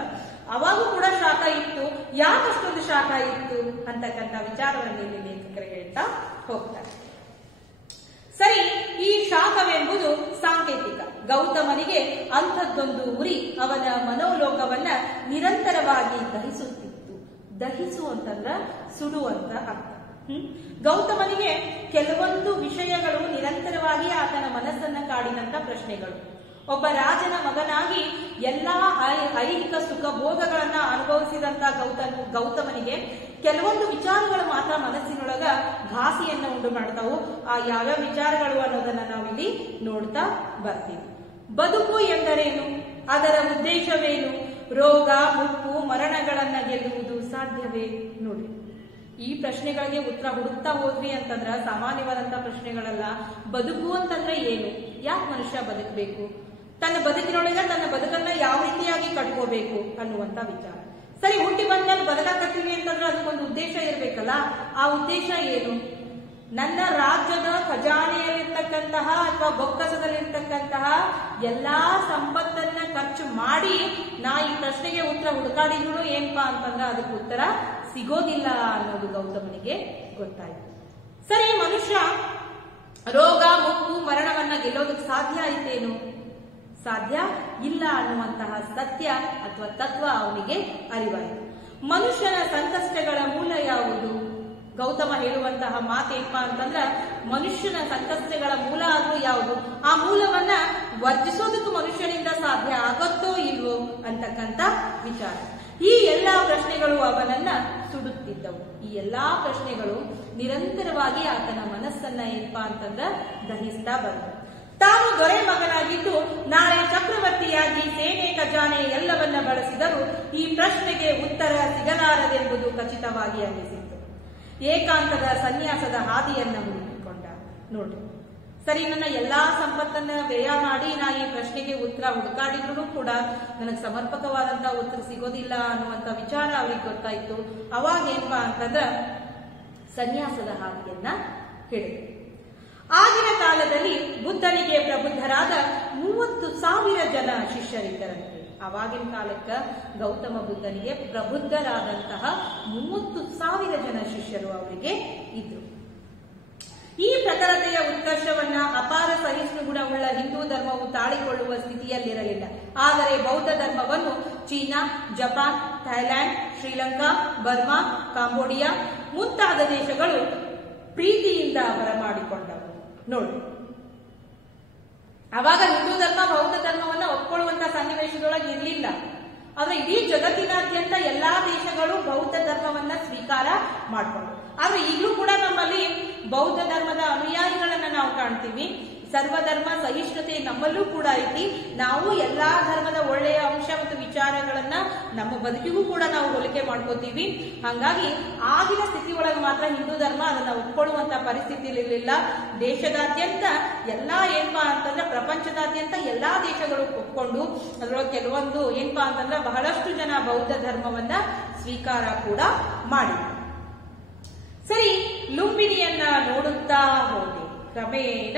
ಅವಾಗೂ ಕೂಡ ಶಾಖ ಇತ್ತು. ಯಾಕಷ್ಟೊಂದು ಶಾಖ ಇತ್ತು ಅಂತಕ್ಕಂಥ ವಿಚಾರವನ್ನು ಇಲ್ಲಿ ಲೇಖಕರು ಹೇಳ್ತಾ ಹೋಗ್ತಾರೆ. ಸರಿ, ಈ ಶಾಖವೆಂಬುದು ಸಾಂಕೇತಿಕ. ಗೌತಮನಿಗೆ ಅಂಥದ್ದೊಂದು ಉರಿ ಅವನ ಮನೋಲೋಕವನ್ನ ನಿರಂತರವಾಗಿ ದಹಿಸುತ್ತಿತ್ತು. ದಹಿಸು ಅಂತಂದ್ರ ಸುಡುವಂತ ಅರ್ಥ. ಗೌತಮನಿಗೆ ಕೆಲವೊಂದು ವಿಷಯಗಳು ನಿರಂತರವಾಗಿ ಆತನ ಮನಸ್ಸನ್ನ ಕಾಡಿದಂತ ಪ್ರಶ್ನೆಗಳು. ಒಬ್ಬ ರಾಜನ ಮಗನಾಗಿ ಎಲ್ಲಾ ಐಹಿಕ ಸುಖ ಭೋಗಗಳನ್ನ ಅನುಭವಿಸಿದಂತ ಗೌತಮನಿಗೆ ಕೆಲವೊಂದು ವಿಚಾರಗಳು ಮಾತ್ರ ಮನಸ್ಸಿನೊಳಗ ಘಾಸಿಯನ್ನ ಉಂಟು ಮಾಡ್ತಾವು. ಆ ಯಾವ್ಯಾವ ವಿಚಾರಗಳು ಅನ್ನೋದನ್ನ ನಾವಿಲ್ಲಿ ನೋಡ್ತಾ ಬರ್ತೀವಿ. ಬದುಕು ಎಂದರೇನು? ಅದರ ಉದ್ದೇಶವೇನು? ರೋಗ, ಮುಪ್ಪು, ಮರಣಗಳನ್ನ ಗೆಲ್ಲುವುದು ಸಾಧ್ಯವೇ? ನೋಡಿ, ಈ ಪ್ರಶ್ನೆಗಳಿಗೆ ಉತ್ತರ ಹುಡುಕ್ತಾ ಹೋದ್ವಿ ಅಂತಂದ್ರ ಸಾಮಾನ್ಯವಾದಂತಹ ಪ್ರಶ್ನೆಗಳಲ್ಲ. ಬದುಕು ಅಂತಂದ್ರೆ ಏನು, ಯಾಕೆ ಮನುಷ್ಯ ಬದುಕಬೇಕು, ತನ್ನ ಬದುಕಿನೊಳಗೆ ತನ್ನ ಬದುಕನ್ನ ಯಾವ ರೀತಿಯಾಗಿ ಕಟ್ಕೋಬೇಕು ಅನ್ನುವಂತ ವಿಚಾರ. ಸರಿ, ಹುಟ್ಟಿ ಬಂದ್ಮೇಲೆ ಬದುಕಾಕತ್ತೀವಿ ಅಂತಂದ್ರೆ ಅದಕ್ಕೊಂದು ಉದ್ದೇಶ ಇರ್ಬೇಕಲ್ಲ. ಆ ಉದ್ದೇಶ ಏನು? ನನ್ನ ರಾಜ್ಯದ ಖಜಾನೆಯಲ್ಲಿರ್ತಕ್ಕಂತಹ ಅಥವಾ ಬೊಕ್ಕಸದಲ್ಲಿರ್ತಕ್ಕಂತಹ ಎಲ್ಲಾ ಸಂಪತ್ತನ್ನ ಖರ್ಚು ಮಾಡಿ ನಾ ಈ ಪ್ರಶ್ನೆಗೆ ಉತ್ತರ ಹುಡುಕಾಡಿದ್ರು ಏನಪ್ಪಾ ಅಂತಂದ್ರೆ ಅದಕ್ಕೆ ಉತ್ತರ ಸಿಗೋದಿಲ್ಲ ಅನ್ನೋದು ಗೌತಮನಿಗೆ ಗೊತ್ತಾಯ್ತು. ಸರಿ, ಮನುಷ್ಯ ರೋಗ ಮುಪ್ಪು ಮರಣವನ್ನ ಗೆಲ್ಲೋದಕ್ಕೆ ಸಾಧ್ಯ ಆಯ್ತೇನು? ಸಾಧ್ಯ ಇಲ್ಲ ಅನ್ನುವಂತಹ ಸತ್ಯ ಅಥವಾ ತತ್ವ ಅವನಿಗೆ ಅರಿವಾಯಿತು. ಮನುಷ್ಯನ ಸಂಕಷ್ಟಗಳ ಮೂಲ ಯಾವುದು? ಗೌತಮ ಹೇಳುವಂತಹ ಮಾತೇನಪ್ಪಾ ಅಂತಂದ್ರ ಮನುಷ್ಯನ ಸಂಕಷ್ಟಗಳ ಮೂಲ ಆದ್ರೂ ಯಾವುದು, ಆ ಮೂಲವನ್ನ ವರ್ಜಿಸೋದಕ್ಕೂ ಮನುಷ್ಯನಿಂದ ಸಾಧ್ಯ ಆಗತ್ತೋ ಇಲ್ವೋ ಅಂತಕ್ಕಂಥ ವಿಚಾರ. ಈ ಎಲ್ಲಾ ಪ್ರಶ್ನೆಗಳು ಅವನನ್ನ ಸುಡುತ್ತಿದ್ದವು. ಈ ಎಲ್ಲಾ ಪ್ರಶ್ನೆಗಳು ನಿರಂತರವಾಗಿ ಆತನ ಮನಸ್ಸನ್ನ ಏನಪ್ಪಾ ಅಂತಂದ್ರ ದಹಿಸ್ತಾ ಬಂತು. ತಾನು ದೊರೆ ಮಗನಾಗಿದ್ದು ನಾಳೆ ಚಕ್ರವರ್ತಿಯಾಗಿ ಸೇನೆ ಖಜಾನೆ ಎಲ್ಲವನ್ನ ಬಳಸಿದರೂ ಈ ಪ್ರಶ್ನೆಗೆ ಉತ್ತರ ಸಿಗಲಾರದೆಂಬುದು ಖಚಿತವಾಗಿ ಅನ್ನಿಸಿತು. ಏಕಾಂತದ ಸನ್ಯಾಸದ ಹಾದಿಯನ್ನ ಹುಡುಕಿಕೊಂಡ. ನೋಡ್ರಿ, ಸರಿ, ನನ್ನ ಎಲ್ಲಾ ಸಂಪತ್ತನ್ನ ವ್ಯಯ ಮಾಡಿ ನಾ ಈ ಪ್ರಶ್ನೆಗೆ ಉತ್ತರ ಹುಡುಕಾಡಿದ್ರು ಕೂಡ ನನಗೆ ಸಮರ್ಪಕವಾದಂತಹ ಉತ್ತರ ಸಿಗೋದಿಲ್ಲ ಅನ್ನುವಂತ ವಿಚಾರ ಅವ್ರಿಗೆ ಗೊತ್ತಾಯ್ತು. ಅವಾಗ ಏನಪ್ಪಾ ಅಂತಂದ್ರ ಸನ್ಯಾಸದ ಹಾದಿಯನ್ನ ಹೇಳಿದ್ರು. ಆಗಿನ ಕಾಲದಲ್ಲಿ ಬುದ್ಧನಿಗೆ ಪ್ರಬುದ್ಧರಾದ 30,000 ಜನ ಶಿಷ್ಯರಿದ್ದರಂತೆ. ಅವಾಗಿನ ಕಾಲಕ್ಕ ಗೌತಮ ಬುದ್ಧನಿಗೆ ಪ್ರಬುದ್ಧರಾದಂತಹ 30,000 ಜನ ಶಿಷ್ಯರು ಅವರಿಗೆ ಇದ್ರು. ಈ ಪ್ರಖರತೆಯ ಉತ್ಕರ್ಷವನ್ನ ಅಪಾರ ಸಹಿಷ್ಣು ಗುಣವುಳ್ಳ ಹಿಂದೂ ಧರ್ಮವು ತಾಳಿಕೊಳ್ಳುವ ಸ್ಥಿತಿಯಲ್ಲಿರಲಿಲ್ಲ. ಆದರೆ ಬೌದ್ಧ ಧರ್ಮವನ್ನು China, Japan, Thailand, Sri Lanka, Burma, Cambodia ಮುಂತಾದ ದೇಶಗಳು ಪ್ರೀತಿಯಿಂದ ಬರಮಾಡಿಕೊಂಡವು. ನೋಡಿ, ಅವಾಗ ಹಿಂದೂ ಧರ್ಮ ಬೌದ್ಧ ಧರ್ಮವನ್ನ ಒಪ್ಕೊಳ್ಳುವಂತ ಸನ್ನಿವೇಶದೊಳಗೆ ಇರಲಿಲ್ಲ. ಆದ್ರೆ ಇಡೀ ಜಗತ್ತಿನಾದ್ಯಂತ ಎಲ್ಲಾ ದೇಶಗಳು ಬೌದ್ಧ ಧರ್ಮವನ್ನ ಸ್ವೀಕಾರ ಮಾಡಿಕೊಂಡು, ಆದ್ರೆ ಈಗಲೂ ಕೂಡ ನಮ್ಮಲ್ಲಿ ಬೌದ್ಧ ಧರ್ಮದ ಅನುಯಾಯಿಗಳನ್ನ ನಾವು ಕಾಣ್ತೀವಿ. ಸರ್ವಧರ್ಮ ಸಹಿಷ್ಣುತೆ ನಮ್ಮಲ್ಲೂ ಕೂಡ ಐತಿ. ನಾವು ಎಲ್ಲಾ ಧರ್ಮದ ಒಳ್ಳೆಯ ಅಂಶ ಮತ್ತು ವಿಚಾರಗಳನ್ನ ನಮ್ಮ ಬದುಕಿಗೂ ಕೂಡ ನಾವು ಹೋಲಿಕೆ ಮಾಡ್ಕೋತೀವಿ. ಹಾಗಾಗಿ ಆಗಿನ ಸ್ಥಿತಿ ಒಳಗೆ ಮಾತ್ರ ಹಿಂದೂ ಧರ್ಮ ಅದನ್ನ ಒಪ್ಕೊಳ್ಳುವಂತ ಪರಿಸ್ಥಿತಿ ಇರಲಿಲ್ಲ. ದೇಶದಾದ್ಯಂತ ಎಲ್ಲಾ ಏನಪ್ಪಾ ಅಂತಂದ್ರೆ ಪ್ರಪಂಚದಾದ್ಯಂತ ಎಲ್ಲಾ ದೇಶಗಳು ಒಪ್ಕೊಂಡು ಅದರೊಳಗೆ ಕೆಲವೊಂದು ಏನಪ್ಪಾ ಅಂತಂದ್ರೆ ಬಹಳಷ್ಟು ಜನ ಬೌದ್ಧ ಧರ್ಮವನ್ನ ಸ್ವೀಕಾರ ಕೂಡ ಮಾಡಿದ್ರು. ಸರಿ, ಲುಂಬಿನಿಯನ್ನ ನೋಡುತ್ತಾ ಹೋದೆ. ಕ್ರಮೇಣ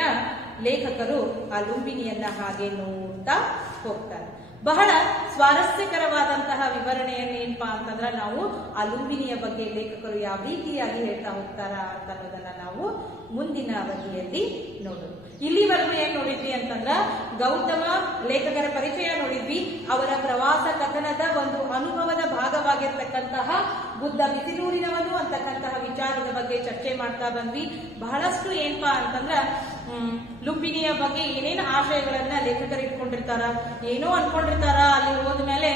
ಲೇಖಕರು ಆ ಲುಂಬಿನಿಯನ್ನ ಹಾಗೆ ನೋಡ್ತಾ ಹೋಗ್ತಾರೆ. ಬಹಳ ಸ್ವಾರಸ್ಯಕರವಾದಂತಹ ವಿವರಣೆಯನ್ನು ಏನಪ್ಪಾ ಅಂತಂದ್ರೆ ನಾವು ಆ ಲುಂಬಿನಿಯ ಬಗ್ಗೆ ಲೇಖಕರು ಯಾವ ರೀತಿಯಾಗಿ ಹೇಳ್ತಾ ಹೋಗ್ತಾರ ಅಂತ ಅನ್ನೋದನ್ನ ನಾವು ಮುಂದಿನ ಅವಧಿಯಲ್ಲಿ ನೋಡೋಣ. ಇಲ್ಲಿವರೆಗೂ ಏನ್ ನೋಡಿದ್ವಿ ಅಂತಂದ್ರ ಗೌತಮ ಲೇಖಕರ ಪರಿಚಯ ನೋಡಿದ್ವಿ. ಅವರ ಪ್ರವಾಸ ಕಥನದ ಒಂದು ಅನುಭವದ ಭಾಗವಾಗಿರ್ತಕ್ಕಂತಹ ಬುದ್ಧ ಬಿಸಿಲೂರಿನವನು ಅಂತಕ್ಕಂತಹ ವಿಚಾರದ ಬಗ್ಗೆ ಚರ್ಚೆ ಮಾಡ್ತಾ ಬಂದ್ವಿ. ಬಹಳಷ್ಟು ಏನಪ್ಪಾ ಅಂತಂದ್ರ ಲುಂಬಿನಿಯ ಬಗ್ಗೆ ಏನೇನು ಆಶಯಗಳನ್ನ ಲೇಖಕರು ಇಟ್ಕೊಂಡಿರ್ತಾರ, ಏನೋ ಅನ್ಕೊಂಡಿರ್ತಾರ. ಅಲ್ಲಿ ಹೋದ್ಮೇಲೆ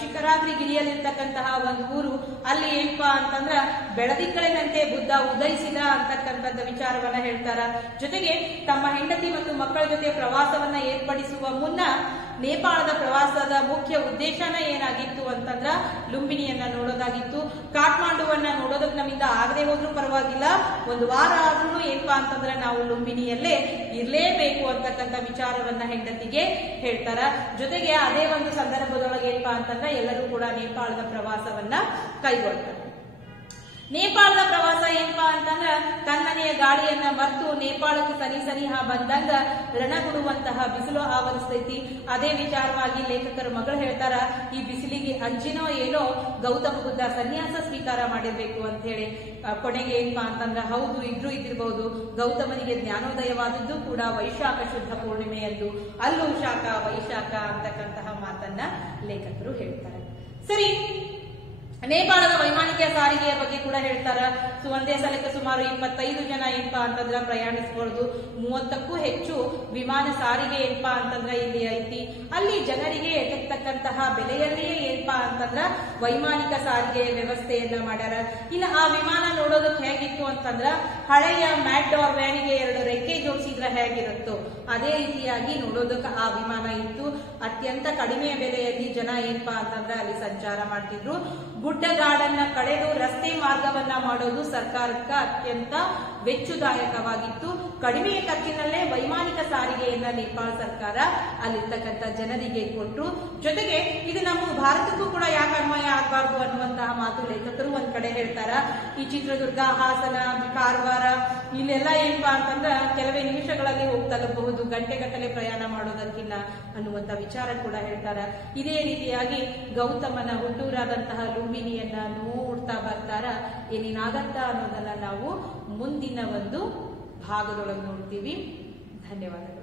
ಶಿಖರಾದ್ರಿ ಗಿರಿಯಲ್ಲಿರ್ತಕ್ಕಂತಹ ಒಂದು ಊರು, ಅಲ್ಲಿ ಏನಪ್ಪಾ ಅಂತಂದ್ರ ಬೆಳದಿಂಗಳಿನಂತೆ ಬುದ್ಧ ಉದಯಿಸಿದ ಅಂತಕ್ಕಂಥ ವಿಚಾರವನ್ನ ಹೇಳ್ತಾರ. ಜೊತೆಗೆ ತಮ್ಮ ಹೆಂಡತಿ ಮತ್ತು ಮಕ್ಕಳ ಜೊತೆ ಪ್ರವಾಸವನ್ನ ಏರ್ಪಡಿಸುವ ಮುನ್ನ ನೇಪಾಳದ ಪ್ರವಾಸದ ಮುಖ್ಯ ಉದ್ದೇಶನ ಏನಾಗಿತ್ತು ಅಂತಂದ್ರ ಲುಂಬಿನಿಯನ್ನ ನೋಡೋದಾಗಿತ್ತು. ಕಾಠ್ಮಾಂಡುವನ್ನ ನೋಡೋದಕ್ಕೆ ನಮ್ಮಿಂದ ಆಗದೆ ಹೋದ್ರೂ ಪರವಾಗಿಲ್ಲ, ಒಂದು ವಾರ ಆದ್ರೂ ಏನಪ್ಪಾ ಅಂತಂದ್ರೆ ನಾವು ಲುಂಬಿನಿಯಲ್ಲೇ ಇರ್ಲೇಬೇಕು ಅಂತಕ್ಕಂಥ ವಿಚಾರವನ್ನ ಹೆಂಡತಿಗೆ ಹೇಳ್ತಾರ. ಜೊತೆಗೆ ಅದೇ ಒಂದು ಸಂದರ್ಭದೊಳಗೆ ಏನಪ್ಪಾ ಅಂತಂದ್ರೆ ಎಲ್ಲರೂ ಕೂಡ ನೇಪಾಳದ ಪ್ರವಾಸವನ್ನ ಕೈಗೊಳ್ತಾರೆ. ನೇಪಾಳದ ಪ್ರವಾಸ ಏನಪ್ಪಾ ಅಂತಂದ್ರ ತನ್ನನೆಯ ಗಾಳಿಯನ್ನ ಮರೆತು ನೇಪಾಳಕ್ಕೆ ಸನಿಹ ಬಂದಂಗ ರಣಗುಡುವಂತಹ ಬಿಸಿಲು ಆವರಿಸ್ತೈತಿ. ಅದೇ ವಿಚಾರವಾಗಿ ಲೇಖಕರ ಮಗಳು ಹೇಳ್ತಾರ, ಈ ಬಿಸಿಲಿಗೆ ಅಂಜಿನೋ ಏನೋ ಗೌತಮ ಬುದ್ಧ ಸನ್ಯಾಸ ಸ್ವೀಕಾರ ಮಾಡಿರ್ಬೇಕು ಅಂತ ಹೇಳಿ. ಕೊನೆಗೆ ಏನಪ್ಪಾ ಅಂತಂದ್ರ ಹೌದು, ಇದ್ದಿರಬಹುದು. ಗೌತಮನಿಗೆ ಜ್ಞಾನೋದಯವಾದದ್ದು ಕೂಡ ವೈಶಾಖ ಶುದ್ಧ ಪೂರ್ಣಿಮೆಯಂದು. ಅಲ್ಲೂ ಶಾಖ ವೈಶಾಖ ಅಂತಕ್ಕಂತಹ ಮಾತನ್ನ ಲೇಖಕರು ಹೇಳ್ತಾರೆ. ಸರಿ, ನೇಪಾಳದ ವೈಮಾನಿಕ ಸಾರಿಗೆಯ ಬಗ್ಗೆ ಕೂಡ ಹೇಳ್ತಾರ. ಒಂದೇ ಸಲಕ್ಕೆ ಸುಮಾರು 25 ಜನ ಏನಪ್ಪಾ ಅಂತಂದ್ರ ಪ್ರಯಾಣಿಸಬಹುದು. 30ಕ್ಕೂ ಹೆಚ್ಚು ವಿಮಾನ ಸಾರಿಗೆ ಏನಪ್ಪಾ ಅಂತಂದ್ರ ಇಲ್ಲಿ ಐತಿ. ಅಲ್ಲಿ ಜನರಿಗೆ ಎಟಕ್ತಕ್ಕಂತಹ ಬೆಲೆಯಲ್ಲಿಯೇ ಏನಪ್ಪಾ ಅಂತಂದ್ರ ವೈಮಾನಿಕ ಸಾರಿಗೆ ವ್ಯವಸ್ಥೆಯನ್ನ ಮಾಡ್ಯಾರ. ಇನ್ನು ಆ ವಿಮಾನ ನೋಡೋದಕ್ಕೆ ಹೇಗಿತ್ತು ಅಂತಂದ್ರ ಹಳೆಯ ಮ್ಯಾಕ್ಡಾರ್ ವ್ಯಾನಿಗೆ 2 ರೆಕ್ಕೆ ಜೋಡಿಸಿದ್ರೆ ಹೇಗಿರುತ್ತೋ ಅದೇ ರೀತಿಯಾಗಿ ನೋಡೋದಕ್ಕೆ ಆ ವಿಮಾನ ಇತ್ತು. ಅತ್ಯಂತ ಕಡಿಮೆ ಬೆಲೆಯಲ್ಲಿ ಜನ ಏನಪ್ಪಾ ಅಂತಂದ್ರ ಅಲ್ಲಿ ಸಂಚಾರ ಮಾಡ್ತಿದ್ರು. ಗುಡ್ಡಗಾಡನ್ನ ಕಡೆದು ರಸ್ತೆ ಮಾರ್ಗವನ್ನ ಮಾಡೋದು ಸರ್ಕಾರಕ್ಕೆ ಅತ್ಯಂತ ವೆಚ್ಚದಾಯಕವಾಗಿತ್ತು. ಕಡಿಮೆ ಖರ್ಚಿನಲ್ಲೇ ವೈಮಾನಿಕ ಸಾರಿಗೆಯನ್ನ ನೇಪಾಳ ಸರ್ಕಾರ ಅಲ್ಲಿರ್ತಕ್ಕಂಥ ಜನರಿಗೆ ಕೊಟ್ಟರು. ಜೊತೆಗೆ ಇದು ನಮ್ಮ ಭಾರತಕ್ಕೂ ಕೂಡ ಯಾಕೆ ಅನ್ವಯ ಆಗಬಾರ್ದು ಅನ್ನುವಂತಹ ಮಾತು ಲೇಖಕರು ಒಂದ್ ಕಡೆ ಹೇಳ್ತಾರ. ಈ ಚಿತ್ರದುರ್ಗ, ಹಾಸನ, ಕಾರವಾರ ಇಲ್ಲೆಲ್ಲ ಏನಪ್ಪಾ ಅಂತಂದ್ರೆ ಕೆಲವೇ ನಿಮಿಷಗಳಲ್ಲಿ ಹೋಗಿ ತಲುಪಬಹುದು, ಗಂಟೆಗಟ್ಟಲೆ ಪ್ರಯಾಣ ಮಾಡೋದಕ್ಕಿಲ್ಲ ಅನ್ನುವಂತ ವಿಚಾರ ಕೂಡ ಹೇಳ್ತಾರ. ಇದೇ ರೀತಿಯಾಗಿ ಗೌತಮನ ಹುಟ್ಟೂರಾದಂತಹ ಲುಂಬಿನಿಯನ್ನ ನೋಡ್ತಾ ಬರ್ತಾರ. ಏನೇನಾಗತ್ತ ಅನ್ನೋದನ್ನ ನಾವು ಮುಂದಿನ ಒಂದು ಭಾಗದೊಳಗೆ ನೋಡ್ತೀವಿ. ಧನ್ಯವಾದಗಳು.